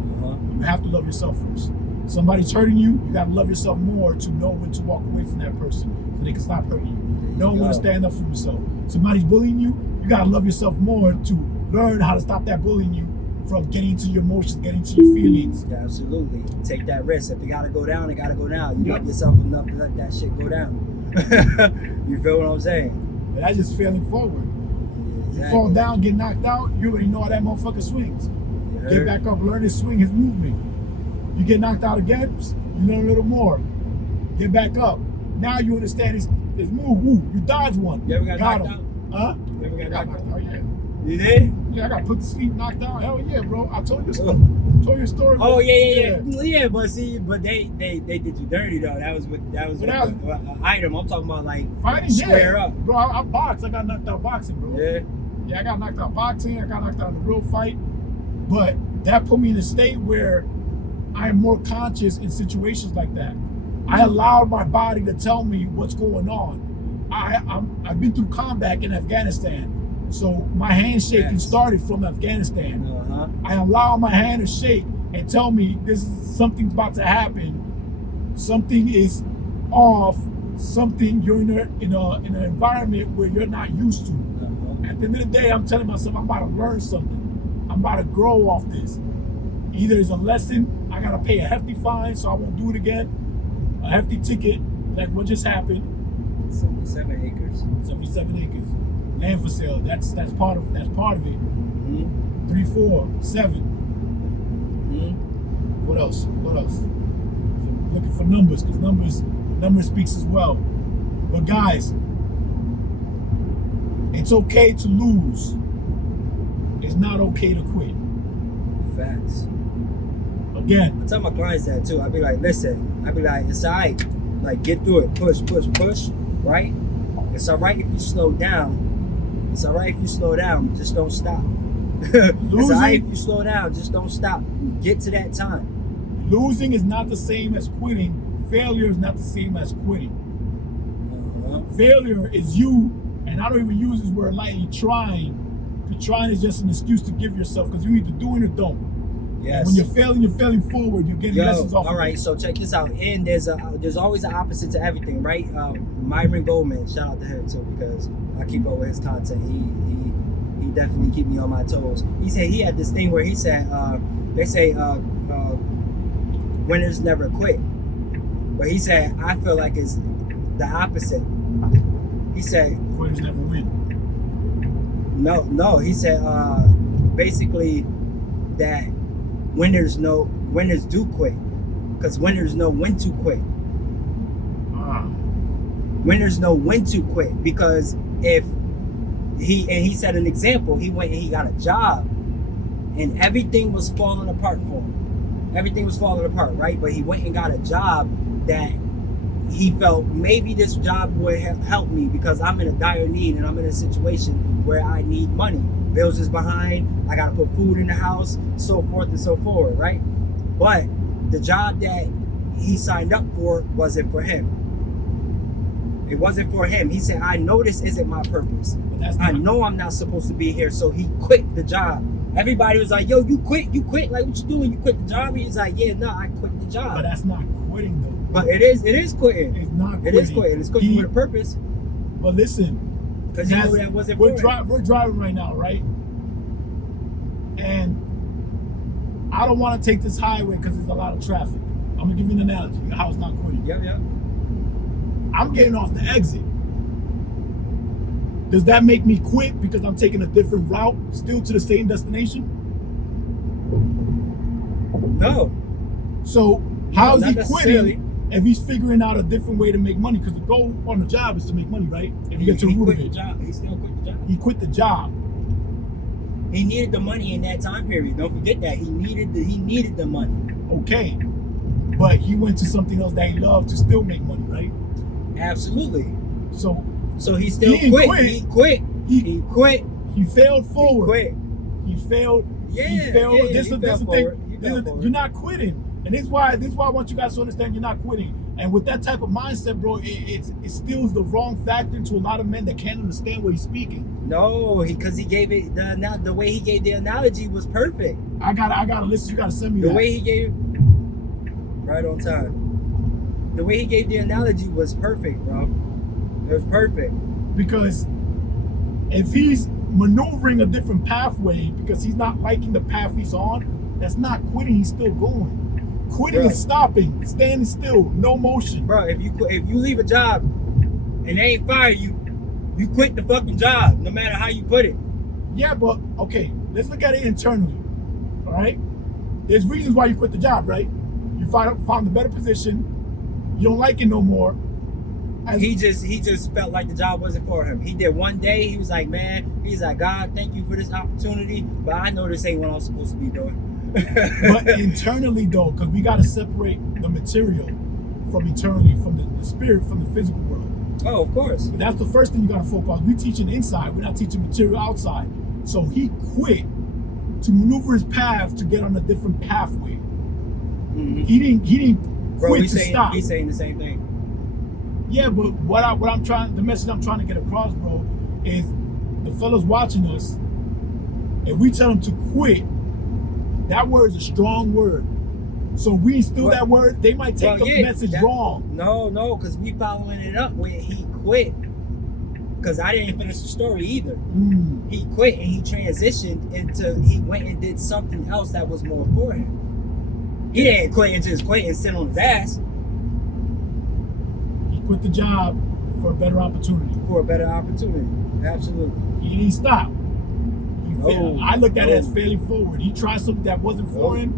You have to love yourself first. Somebody's hurting you, you gotta love yourself more to know when to walk away from that person so they can stop hurting you. Know when to stand up for yourself. Somebody's bullying you, you gotta love yourself more to learn how to stop that bullying you from getting into your emotions, getting into your feelings. Yeah, absolutely. Take that risk. If it gotta go down, it gotta go down. You love yourself enough to let that shit go down. You feel what I'm saying? But that's just failing forward. Exactly. You fall down, get knocked out, you already know how that motherfucker swings. Get back up, learn his swing, his movement. You get knocked out again, you learn a little more. Get back up. Now you understand his move. Woo, you dodge one. You ever got knocked him. out? Huh? You ever got knocked out? Yeah. You did? Yeah, I got put to sleep, knocked out. Hell yeah, bro. I told you a story. Told you a story. Oh yeah. But they did you dirty though. That was an item. I'm talking about like fighting, square up. Bro, I box. I got knocked out boxing, bro. Yeah. Yeah, I got knocked out boxing. I got knocked out in a real fight. But that put me in a state where I am more conscious in situations like that. I allowed my body to tell me what's going on. I've been through combat in Afghanistan. So my hand shaking started from Afghanistan. I allow my hand to shake and tell me something's about to happen. Something is off. Something you're in an environment where you're not used to. At the end of the day, I'm telling myself I'm about to learn something. I'm about to grow off this. Either it's a lesson, I gotta pay a hefty fine so I won't do it again. A hefty ticket, like what just happened. 77 acres. 77 acres. Land for sale. That's part of it. Mm-hmm. 3, 4, 7. Mm-hmm. What else? So looking for numbers, because numbers speaks as well. But guys, it's okay to lose. It's not okay to quit. Facts. Again, I tell my clients that too. I be like, listen, it's all right. Like, get through it. Push, right? It's all right if you slow down. It's all right if you slow down. Just don't stop. It's all right if you slow down. Just don't stop. Get to that time. Losing is not the same as quitting. Failure is not the same as quitting. Failure is you, and I don't even use this word lightly, trying. The trying is just an excuse to give yourself, because you either do it or don't. Yes. When you're failing forward, you're getting lessons off. All right, so check this out. And there's always an opposite to everything, right? Myron Goldman, shout out to him too, because I keep up with his content. He definitely keep me on my toes. He said he had this thing where he said they say winners never quit, but he said I feel like it's the opposite. He said quitters never win. No. He said basically that winners do quit, because winners know when to quit. Winners know when to quit, because if he said an example, he went and he got a job and everything was falling apart for him. Everything was falling apart, right? But he went and got a job that he felt maybe this job would help me, because I'm in a dire need and I'm in a situation where I need money. Bills is behind, I gotta put food in the house, so forth and so forward, right? But the job that he signed up for wasn't for him. It wasn't for him. He said, I know this isn't my purpose. I know I'm not supposed to be here, so he quit the job. Everybody was like, yo, you quit, like what you doing? You quit the job? He's like, yeah, no, I quit the job. But that's not quitting though. But it is quitting. It's not quitting. It is quitting. It's quitting with a purpose. But listen, because you know that wasn't for him. We're driving right now, right? And I don't want to take this highway because there's a lot of traffic. I'm gonna give you an analogy how it's not quitting. Yep. I'm getting off the exit. Does that make me quit because I'm taking a different route, still to the same destination? No. So how is he quitting if he's figuring out a different way to make money? Because the goal on the job is to make money, right? If you get to the root of it. He still quit the job. He quit the job. He needed the money in that time period. Don't forget that. He needed the money. Okay. But he went to something else that he loved to still make money, right? Absolutely. So he still quit. He quit. He failed forward. He failed. He failed. This is the thing. You're not quitting. And this is why I want you guys to understand you're not quitting. And with that type of mindset, bro, it steals the wrong factor to a lot of men that can't understand what he's speaking. No, because he gave it the way he gave the analogy was perfect. I gotta listen. You gotta send me the way he gave right on time. The way he gave the analogy was perfect, bro. It was perfect. Because if he's maneuvering a different pathway because he's not liking the path he's on, that's not quitting. He's still going. Quitting is stopping, standing still, no motion. Bro, if you leave a job and they ain't fire you, you quit the fucking job, no matter how you put it. Yeah, but okay, let's look at it internally. All right, there's reasons why you quit the job, right? You found a better position. You don't like it no more. He just felt like the job wasn't for him. He did one day. He was like, God, thank you for this opportunity, but I know this ain't what I'm supposed to be doing. But internally though, because we got to separate the material from eternally, from the spirit, from the physical world. Oh, of course. That's the first thing you gotta focus on. We teaching inside, we're not teaching material outside. So he quit to maneuver his path to get on a different pathway. Mm-hmm. He didn't Bro, quit to stop. He's saying the same thing. Yeah, but the message I'm trying to get across, bro, is the fellas watching us, if we tell them to quit, that word is a strong word. So we instill that word, they might take the message wrong. No, because we following it up when he quit. Because I didn't finish the story either. He quit and he transitioned he went and did something else that was more for him. He didn't quit and just quit and sit on his ass. He quit the job for a better opportunity. For a better opportunity. Absolutely. He didn't stop. I looked at it as failing forward. He tried something that wasn't for him,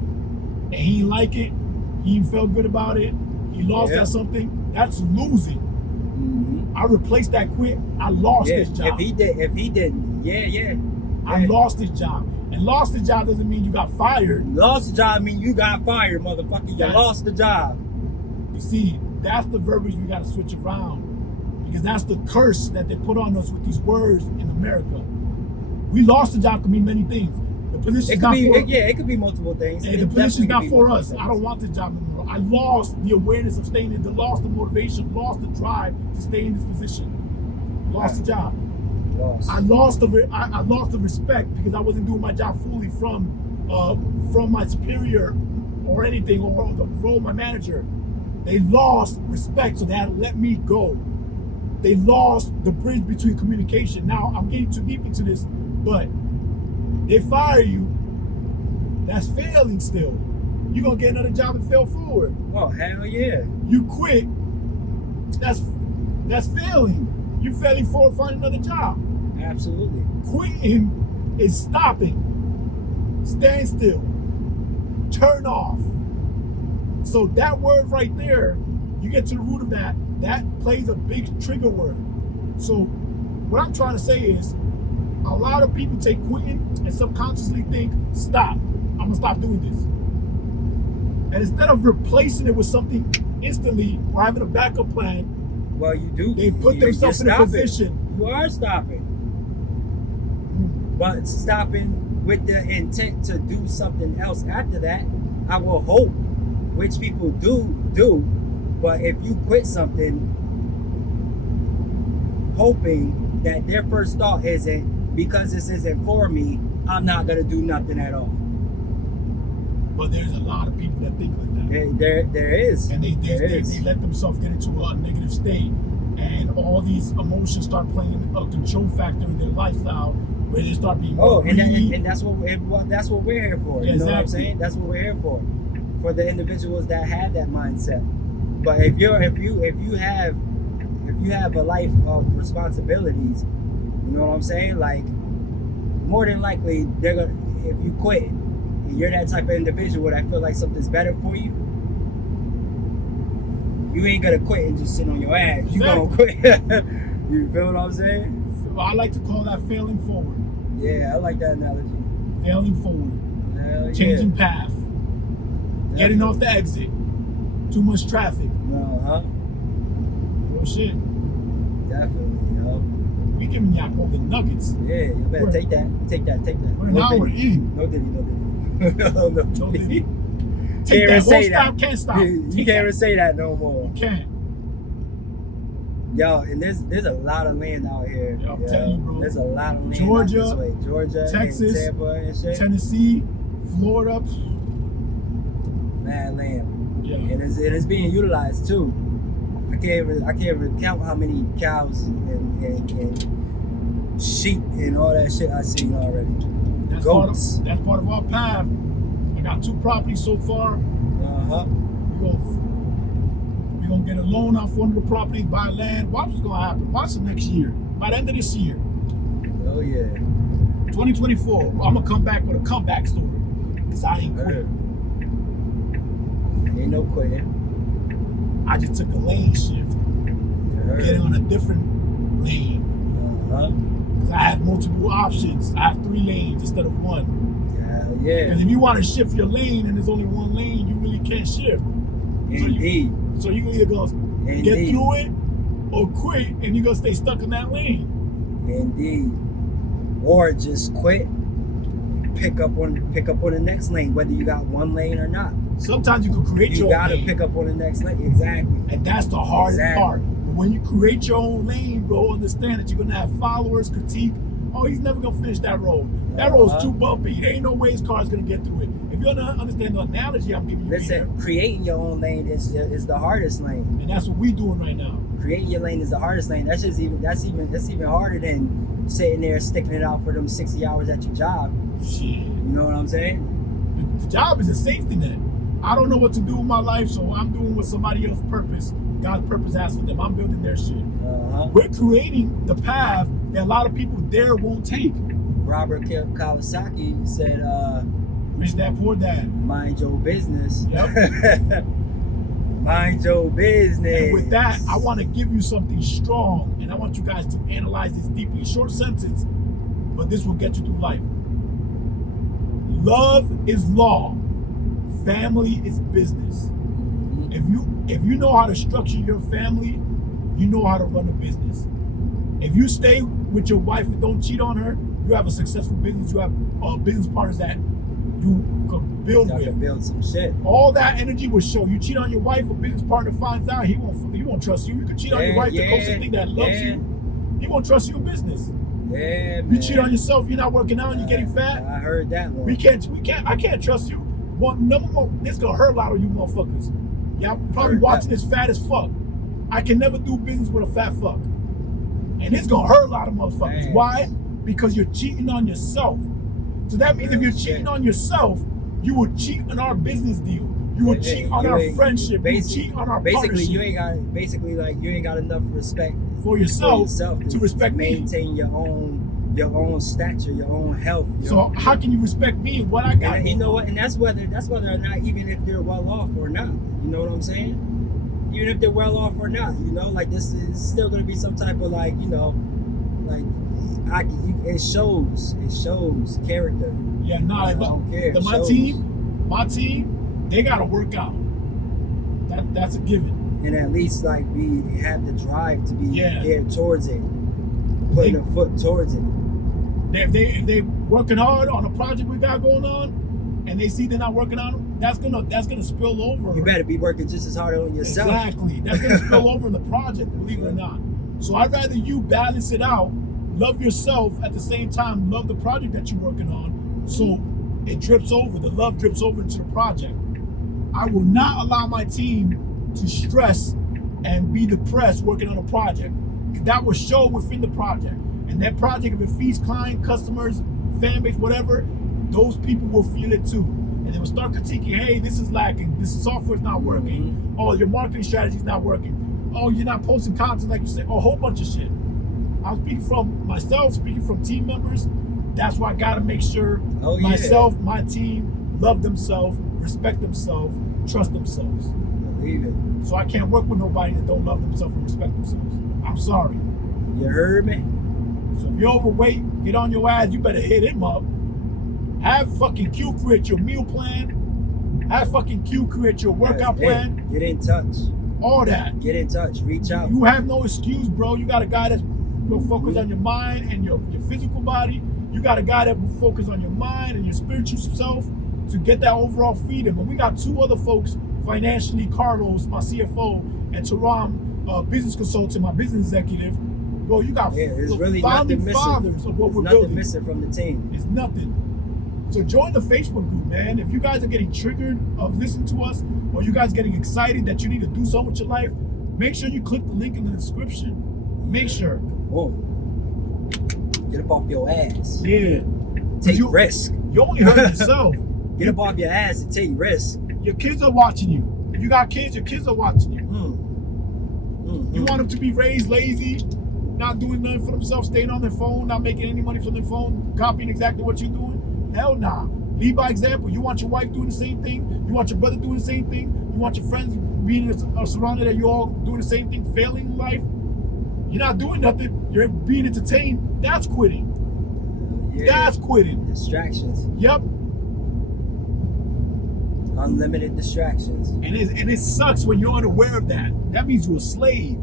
and he didn't like it. He felt good about it. He lost at something. That's losing. Mm-hmm. I replaced that quit. I lost this job. If he didn't, I lost this job. And lost the job doesn't mean you got fired. Lost the job mean you got fired, motherfucker. You lost the job. You see, that's the verbiage we got to switch around, because that's the curse that they put on us with these words in America. We lost the job can mean many things. The position's not for us. It could be multiple things. The position's not for us. I don't want this job anymore. I lost the awareness of staying in, lost the motivation, lost the drive to stay in this position. Lost the job. I lost the respect because I wasn't doing my job fully from my superior or anything, or the role of my manager. They lost respect, so they had to let me go. They lost the bridge between communication. Now I'm getting too deep into this, but they fire you. That's failing still. You're gonna get another job and fail forward. Oh, hell yeah. You quit. That's failing. You're failing forward, find another job. Absolutely. Quitting is stopping. Stand still. Turn off. So that word right there, you get to the root of that, that plays a big trigger word. So what I'm trying to say is, a lot of people take quitting and subconsciously think, stop, I'm gonna stop doing this. And instead of replacing it with something instantly or having a backup plan, well, you do. They put themselves in a position. You are stopping. But stopping with the intent to do something else after that, I will hope, which people do. But if you quit something, hoping that their first thought isn't, because this isn't for me, I'm not gonna do nothing at all. But there's a lot of people that think like that. There is. And they let themselves get into a negative state, and all these emotions start playing a control factor in their lifestyle, where they start being and that's what we're here for. Yeah, you know what I'm saying? That's what we're here for the individuals that have that mindset. But if you have a life of responsibilities, you know what I'm saying? Like, more than likely they're gonna, if you quit and you're that type of individual that feel like something's better for you, you ain't gonna quit and just sit on your ass. You gonna quit. You feel what I'm saying? I like to call that failing forward. Yeah, I like that analogy. Failing forward. Hell changing path. Definitely. Getting off the exit. Too much traffic. Real shit. Definitely, yo. We giving y'all golden nuggets. Yeah, you better take that. We're an hour in. No diddy. No diddy. Take that. Won't stop, can't stop. You can't even say that no more. You can't. Yo, and there's a lot of land out here. Yo, I'm telling you, bro. There's a lot of land Georgia, out this way. Georgia, Texas, and Tampa and shit. Tennessee, Florida. Mad land. Yeah. And it's being utilized too. I can't even count how many cows and sheep and all that shit I've seen already. That's part of our path. I got 2 properties so far. We're going to get a loan off one of the properties, buy land. Watch what's going to happen. Watch the next year. By the end of this year. Oh, yeah. 2024. I'm going to come back with a comeback story. Because I ain't quit. Ain't no quitting. I just took a lane shift. Getting on a different lane. Because I have multiple options. I have 3 lanes instead of 1. Yeah. Because if you want to shift your lane and there's only 1 lane, you really can't shift. Indeed. So you either go get through it or quit, and you're gonna stay stuck in that lane. Indeed. Or just quit, pick up on the next lane, whether you got one lane or not. Sometimes you can create your You own gotta lane. pick up on the next lane. Exactly. And that's the hardest Exactly. part. But when you create your own lane, bro, understand that you're gonna have followers, critique. Oh, he's never gonna finish that road. That road's too bumpy. There ain't no way his car's gonna get through it. If you don't understand the analogy I'm giving you, Listen, creating your own lane is the hardest lane. and that's what we doing right now. Creating your lane is the hardest lane. That's even harder than sitting there sticking it out for them 60 hours at your job. Shit. You know what I'm saying? The job is a safety net. I don't know what to do with my life, so I'm doing what somebody else's purpose, God's purpose has for them. I'm building their shit. We're creating the path that a lot of people there won't take. Robert Kawasaki said, Rich Dad, Poor Dad. mind your business. Yep. Mind your business. And with that, I want to give you something strong, and I want you guys to analyze this deeply. Short sentence, but this will get you through life. Love is law. Family is business. If you know how to structure your family, you know how to run a business. If you stay with your wife and don't cheat on her, you have a successful business. You have business partners that you can build Y'all with. can build some shit. All that energy will show. You cheat on your wife, a business partner finds out, he won't trust you. You can cheat on your wife, the closest thing that loves you. He won't trust you in business. Yeah, man. You cheat on yourself, you're not working out, you're getting fat. I heard that one. I can't trust you. This gonna hurt a lot of you motherfuckers. Y'all probably watching this fat as fuck. I can never do business with a fat fuck. And it's gonna hurt a lot of motherfuckers. Man. Why? Because you're cheating on yourself. So that means if you're cheating on yourself, you will cheat on our business deal. You will cheat on our friendship. You will cheat on our basically, partnership. you ain't got enough respect for yourself to respect me. maintain your own stature, your own health. So how can you respect me and what I got? And you know what? And that's whether or not, even if they're well off or not. You know what I'm saying? Even if they're well off or not, like this is still gonna be some type of it shows character. Yeah, nah. I don't care. My team, they gotta work out. That's a given. And at least have the drive to be Yeah. there towards it, putting a foot towards it. If they working hard on a project we got going on, and they see they're not working on them, that's gonna spill over. You better be working just as hard on yourself. Exactly. That's gonna spill over in the project, believe it or not. So I'd rather you balance it out, love yourself at the same time, love the project that you're working on, so it drips over. The love drips over into the project. I will not allow my team to stress and be depressed working on a project. That will show within the project. And that project, if it feeds client, customers, fan base, whatever, those people will feel it too. And they will start critiquing, hey, this is lacking, this software is not working, oh, your marketing strategy is not working, oh, you're not posting content like you said, a whole bunch of shit. I'm speaking from myself, speaking from team members. That's why I gotta make sure myself, my team, love themselves, respect themselves, trust themselves. Believe it. So I can't work with nobody that don't love themselves and respect themselves. I'm sorry. You heard me? So if you're overweight, get on your ass, you better hit him up. Have fucking Q create your meal plan. Have fucking Q create your workout plan. Get in touch. All that. Get in touch. Reach out. You have no excuse, bro. You got a guy that's will focus on your mind and your physical body. You got a guy that will focus on your mind and your spiritual self to get that overall freedom. And we got two other folks financially, Carlos, my CFO, and Torr, business consultant, my business executive. Bro, you got there's really founding nothing fathers missing. of what we're Nothing building. missing from the team. It's nothing. So join the Facebook group, man. If you guys are getting triggered of listening to us, or you guys getting excited that you need to do something with your life, make sure you click the link in the description. Make sure. Whoa. Get up off your ass. Yeah. Take risk. You only hurt yourself. Get up off your ass and take risk. Your kids are watching you. If you got kids, your kids are watching you. You want them to be raised lazy, not doing nothing for themselves, staying on their phone, not making any money from their phone, copying exactly what you're doing? Hell nah. Lead by example. You want your wife doing the same thing. You want your brother doing the same thing. You want your friends being surrounded that you all doing the same thing, failing in life. You're not doing nothing. You're being entertained. That's quitting. Yeah. That's quitting. Distractions. Yep. Unlimited distractions. And it sucks when you're unaware of that. That means you're a slave.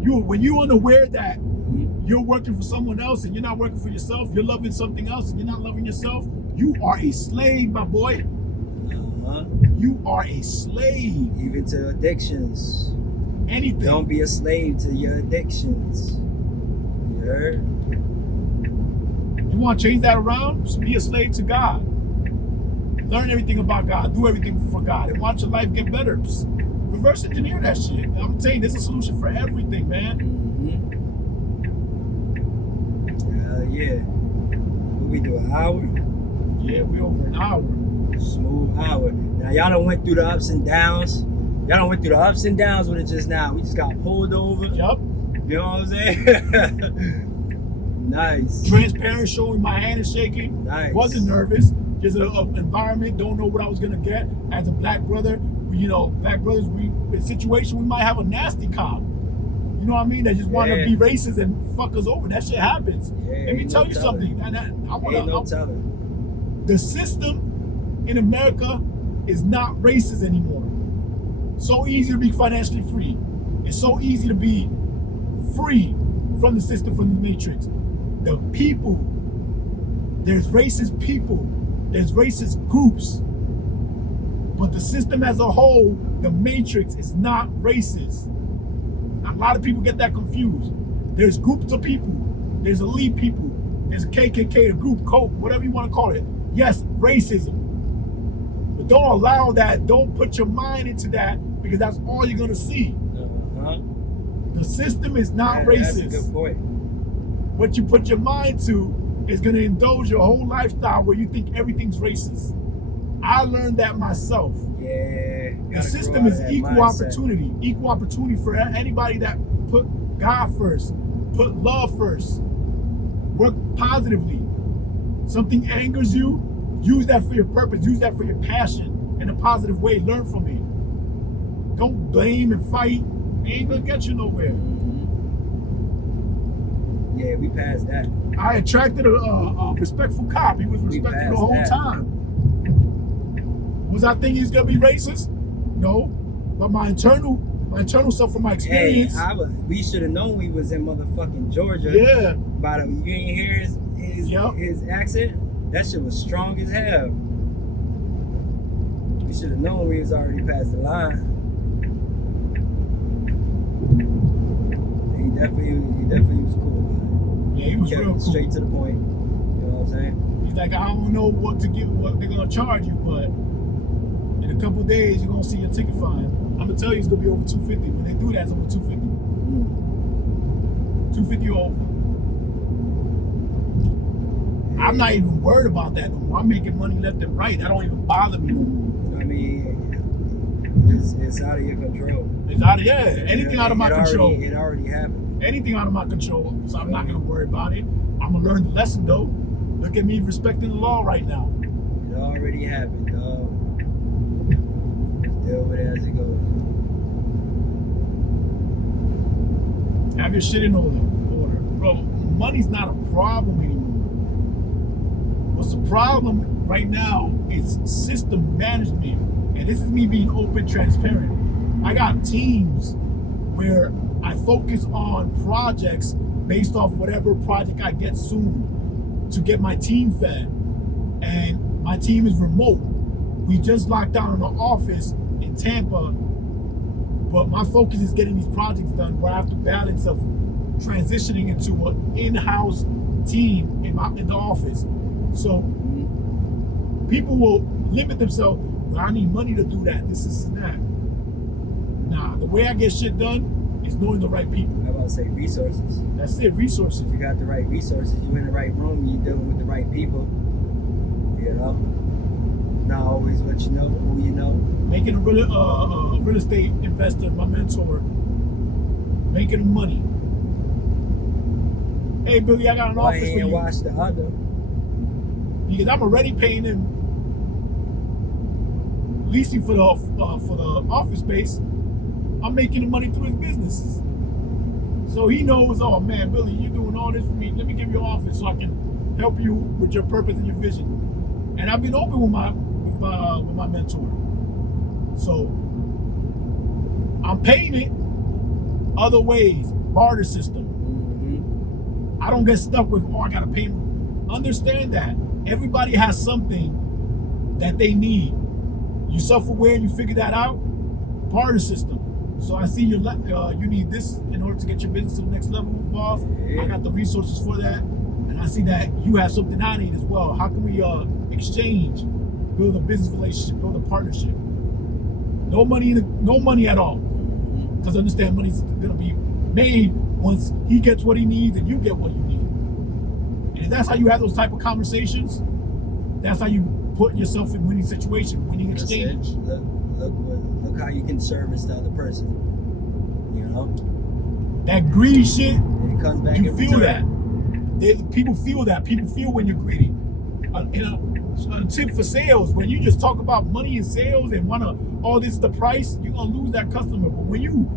When you're unaware that you're working for someone else and you're not working for yourself, you're loving something else and you're not loving yourself, you are a slave, my boy. You are a slave. Even to addictions. Anything. Don't be a slave to your addictions. You heard? You want to change that around? So be a slave to God. Learn everything about God. Do everything for God. And watch your life get better. Reverse engineer that shit. I'm saying there's a solution for everything, man. Yeah. What we do, an hour? Yeah, we over an hour. Smooth hour. Now, y'all done went through the ups and downs. Y'all done went through the ups and downs with it just now. We just got pulled over. Yup. You know what I'm saying? Nice. Transparent, showing my hand is shaking. Nice. Wasn't nervous. Just an environment, don't know what I was gonna get. As a black brother, black brothers, in a situation, we might have a nasty cop. You know what I mean? That just want to be racist and fuck us over. That shit happens. Yeah, Let me tell you something. The system in America is not racist anymore. So easy to be financially free. It's so easy to be free from the system, from the matrix. The people, there's racist people, there's racist groups, but the system as a whole, the matrix, is not racist. A lot of people get that confused. There's groups of people, there's elite people, there's KKK, the group, Coke, whatever you want to call it. Yes, racism. But don't allow that, don't put your mind into that, because that's all you're going to see. The system is not racist. That's a good point. What you put your mind to is going to indulge your whole lifestyle where you think everything's racist. I learned that myself. Yeah. The system is equal opportunity. Equal opportunity for anybody that put God first, put love first, work positively. Something angers you, use that for your purpose, use that for your passion in a positive way. Learn from it. Don't blame and fight. It ain't gonna get you nowhere. Yeah, we passed that. I attracted a respectful cop. He was respectful the whole time. Was I thinking he's gonna be racist? No, but my internal stuff from my experience. Hey, we should have known we was in motherfucking Georgia. Yeah. But you ain't hear his accent? That shit was strong as hell. We should have known we was already past the line. He definitely was cool about it. Yeah, he was real cool. Straight to the point. You know what I'm saying? He's like, I don't know what they're gonna charge you, but in a couple of days you're gonna see your ticket fine. I'm gonna tell you it's gonna be over 250. When they do that, it's over 250. 250 or over. I'm not even worried about that no more. I'm making money left and right. That don't even bother me no more. I mean, it's out of your control. It's out of anything out of my control. It already happened. Anything out of my control, so I'm not gonna worry about it. I'm gonna learn the lesson though. Look at me respecting the law right now. It already happened, dog. Deal with it as it goes. Have your shit in order. Bro, money's not a problem anymore. What's the problem right now is system management. And this is me being open, transparent. I got teams where I focus on projects based off whatever project I get soon to get my team fed. And my team is remote. We just locked down in an office in Tampa, but my focus is getting these projects done where I have to balance of transitioning into an in-house team in the office. So people will limit themselves. Well, I need money to do that. This and that. Nah, the way I get shit done is knowing the right people. I about to say resources. That's it, resources. You got the right resources. You in the right room. You dealing with the right people. You know. Not always what you know, who you know. Making a real estate investor, my mentor, making him money. Hey Billy, I got an office for you. Watch the other. Because I'm already paying him leasing for the office space. I'm making the money through his businesses. So he knows, oh man, Billy, you're doing all this for me. Let me give you an office so I can help you with your purpose and your vision. And I've been open with my mentor. So I'm paying it other ways. barter system. Mm-hmm. I don't get stuck with, I gotta pay. Understand that everybody has something that they need. You self-aware and you figure that out. Barter system. So I see you need this in order to get your business to the next level, boss. Yeah. I got the resources for that, and I see that you have something I need as well. How can we exchange, build a business relationship, build a partnership? No money at all, because understand money's gonna be made once he gets what he needs and you get what you need. And if that's how you have those type of conversations, that's how you put yourself in winning situation, winning exchange. Look how you can service the other person. You know? That greedy shit, And it comes back you in feel return. that. People feel that. People feel when you're greedy. A tip for sales, when you just talk about money and sales and this is the price, you're gonna lose that customer. But when you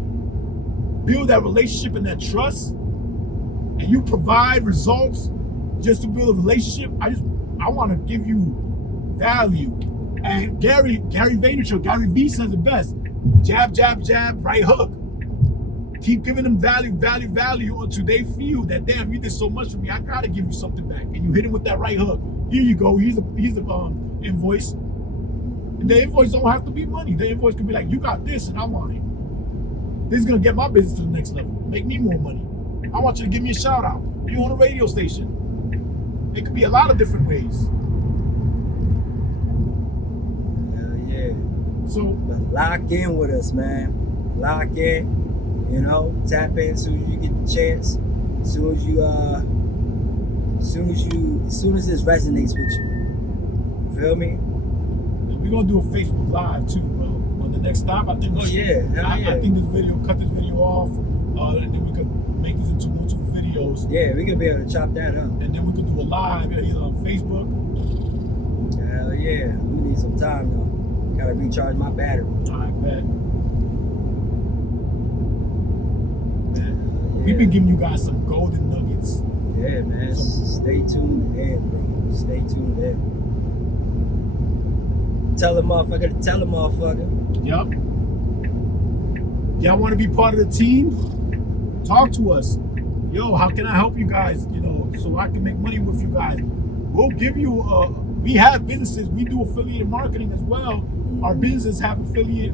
build that relationship and that trust, and you provide results just to build a relationship, I want to give you value. And Gary Vaynerchuk, Gary V says it best: jab, jab, jab, right hook. Keep giving them value until they feel that, damn, you did so much for me, I gotta give you something back. And you hit him with that right hook. Here you go. Here's the invoice. And the invoice don't have to be money. The invoice could be like, you got this and I want it. This is gonna get my business to the next level. Make me more money. I want you to give me a shout out. You on a radio station. It could be a lot of different ways. Yeah. So But lock in with us, man. Lock in. You know, tap in as soon as you get the chance. As soon as this resonates with you. Feel me? we're gonna do a Facebook Live too, bro. On the next stop, I think. Oh yeah, I think cut this video off, and then we could make this into multiple videos. Yeah, we could be able to chop that up. And then we could do a live either on Facebook. Hell yeah, we need some time though. Gotta recharge my battery. I bet. Man, Yeah. we've been giving you guys some golden nuggets. Yeah, man. Stay tuned in, bro. Stay tuned in. Tell a motherfucker to tell a motherfucker. Yup. Y'all want to be part of the team? Talk to us. Yo, how can I help you guys? You know, so I can make money with you guys. We'll give you. We have businesses. We do affiliate marketing as well. Our businesses have affiliate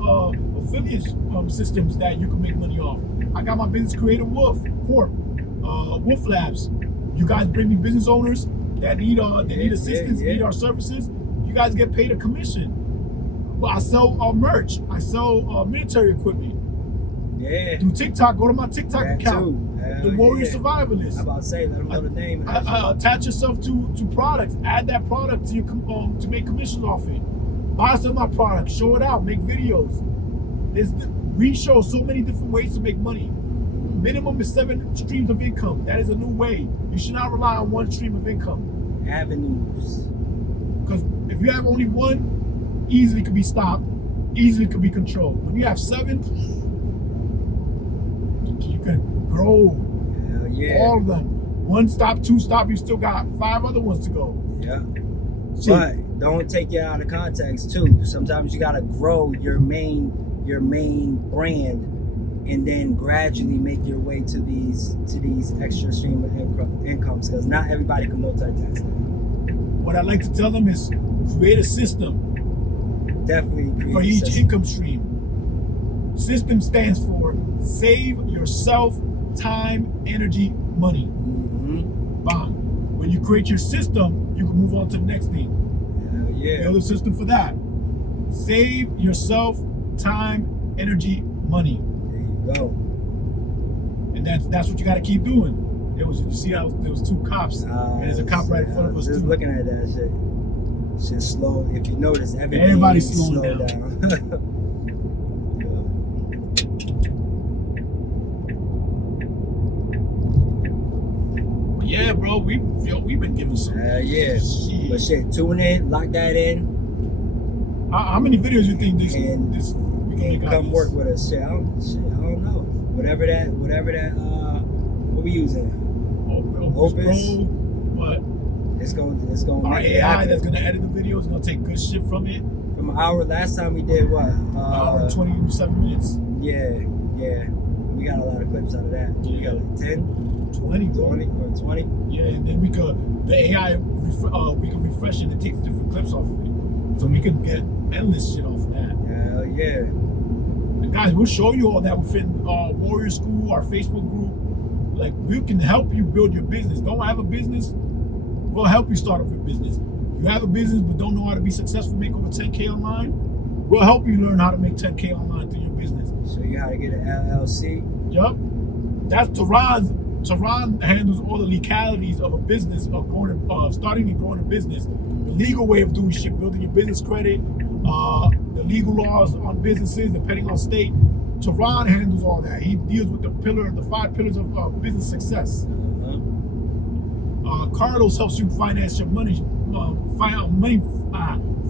systems that you can make money off. I got my business Creator Wolf Corp, Wolf Labs. You guys bring me business owners that need assistance, need our services. You guys get paid a commission. Well, I sell merch. I sell military equipment. Yeah. Do TikTok. Go to my TikTok account. The Warrior Survivalist. I'm about to say, let them know the name. Attach yourself to products. Add that product to your to make commissions off it. Buy some of my products. Show it out. Make videos. We show so many different ways to make money. Minimum is 7 streams of income. That is a new way. You should not rely on one stream of income. Avenues. Because if you have only one, easily could be stopped, easily could be controlled. When you have 7, you can grow. Hell yeah. All of them. 1 stop, 2 stop, you still got 5 other ones to go. Yeah. See, But don't take it out of context too. Sometimes you gotta grow your main brand, and then gradually make your way to these extra stream of incomes, because not everybody can multitask that. what I like to tell them is create a system Definitely create for a each system. income stream. System stands for save yourself time, energy, money. Mm-hmm. Bang. When you create your system, you can move on to the next thing. Hell yeah. Build a system for that. Save yourself time, energy, money. There you go. And that's what you got to keep doing. You see how there was 2 cops, and there's a cop right in front of us Just too. looking at that shit. Shit slow. If you notice, Everybody's is slowing slowed down. But yeah, bro, we've been giving some. Yeah. Shit. But shit, tune in, lock that in, How many videos you think this And- we can and make out come of work this? with us. Shit, I don't know. Whatever that. What we using? Opus Pro, but It's going our make it AI happen. that's gonna edit the video is gonna take good shit from it. From an hour last time we did what? Hour and 27 minutes. Yeah. we got a lot of clips out of that. We got like 10, 20, bro. 20 or 20. Yeah, and then the AI, we can refresh it and take different clips off of it. So we can get endless shit off of that. Hell yeah. And guys, we'll show you all that within Warrior School, our Facebook group. Like, we can help you build your business. Don't have a business? We'll help you start up your business. You have a business but don't know how to be successful, make over 10K online? We'll help you learn how to make 10K online through your business. Show you how to get an LLC. Yup. That's Torron handles all the legalities of a business, of starting and growing a business. The legal way of doing shit, building your business credit, the legal laws on businesses, depending on state. Torron handles all that. He deals with the 5 pillars of business success. Carlos helps you finance your money,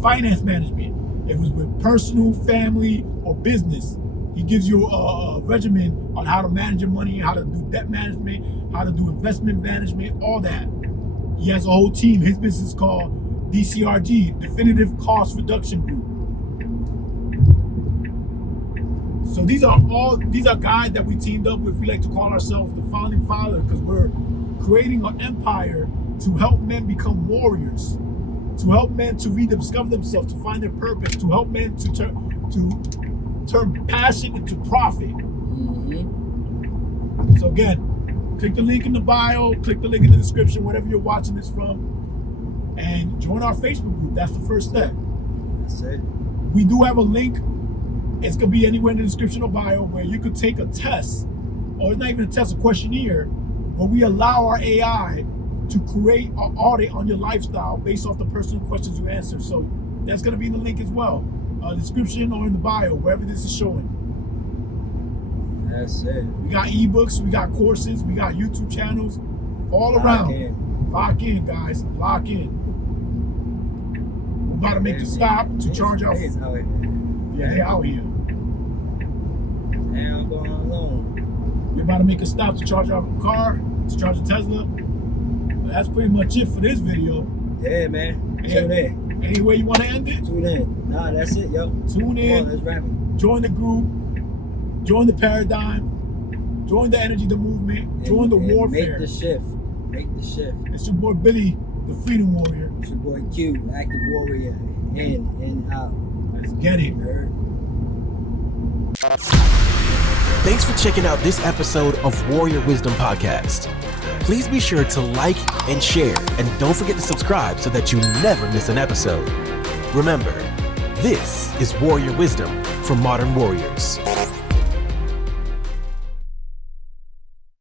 finance management. If it was with personal, family, or business, he gives you a regimen on how to manage your money, how to do debt management, how to do investment management, all that. He has a whole team. His business is called DCRG, Definitive Cost Reduction Group. So these are guys that we teamed up with. We like to call ourselves the Founding Father because we're creating an empire to help men become warriors, to help men to rediscover themselves, to find their purpose, to help men to turn passion into profit. So again, click the link in the bio, click the link in the description, wherever you're watching this from, and join our Facebook group. That's the first step. That's it. We do have a link. It's gonna be anywhere in the description or bio where you could take a test, or it's not even a test, a questionnaire, where we allow our AI to create an audit on your lifestyle based off the personal questions you answer. So that's gonna be in the link as well, description or in the bio, wherever this is showing. That's it. We got ebooks, we got courses, we got YouTube channels, all around. Lock in, guys. Lock in. We're about to make the stop to charge our. Yeah, they out here. And I'm going alone. We're about to make a stop to charge our car, to charge a Tesla. But that's pretty much it for this video. Yeah, man. Tune in. Any way you want to end it? Tune in. Nah, that's it, yo. Tune in. Come on, let's wrap it. Join the group. Join the paradigm. Join the energy, the movement. Join the warfare. Make the shift. Make the shift. It's your boy Billy, the Freedom Warrior. It's your boy Q, Active Warrior. In and out. Let's get it. Thanks for checking out this episode of Warrior Wisdom Podcast. Please be sure to like and share, and don't forget to subscribe so that you never miss an episode. Remember, this is Warrior Wisdom for Modern Warriors.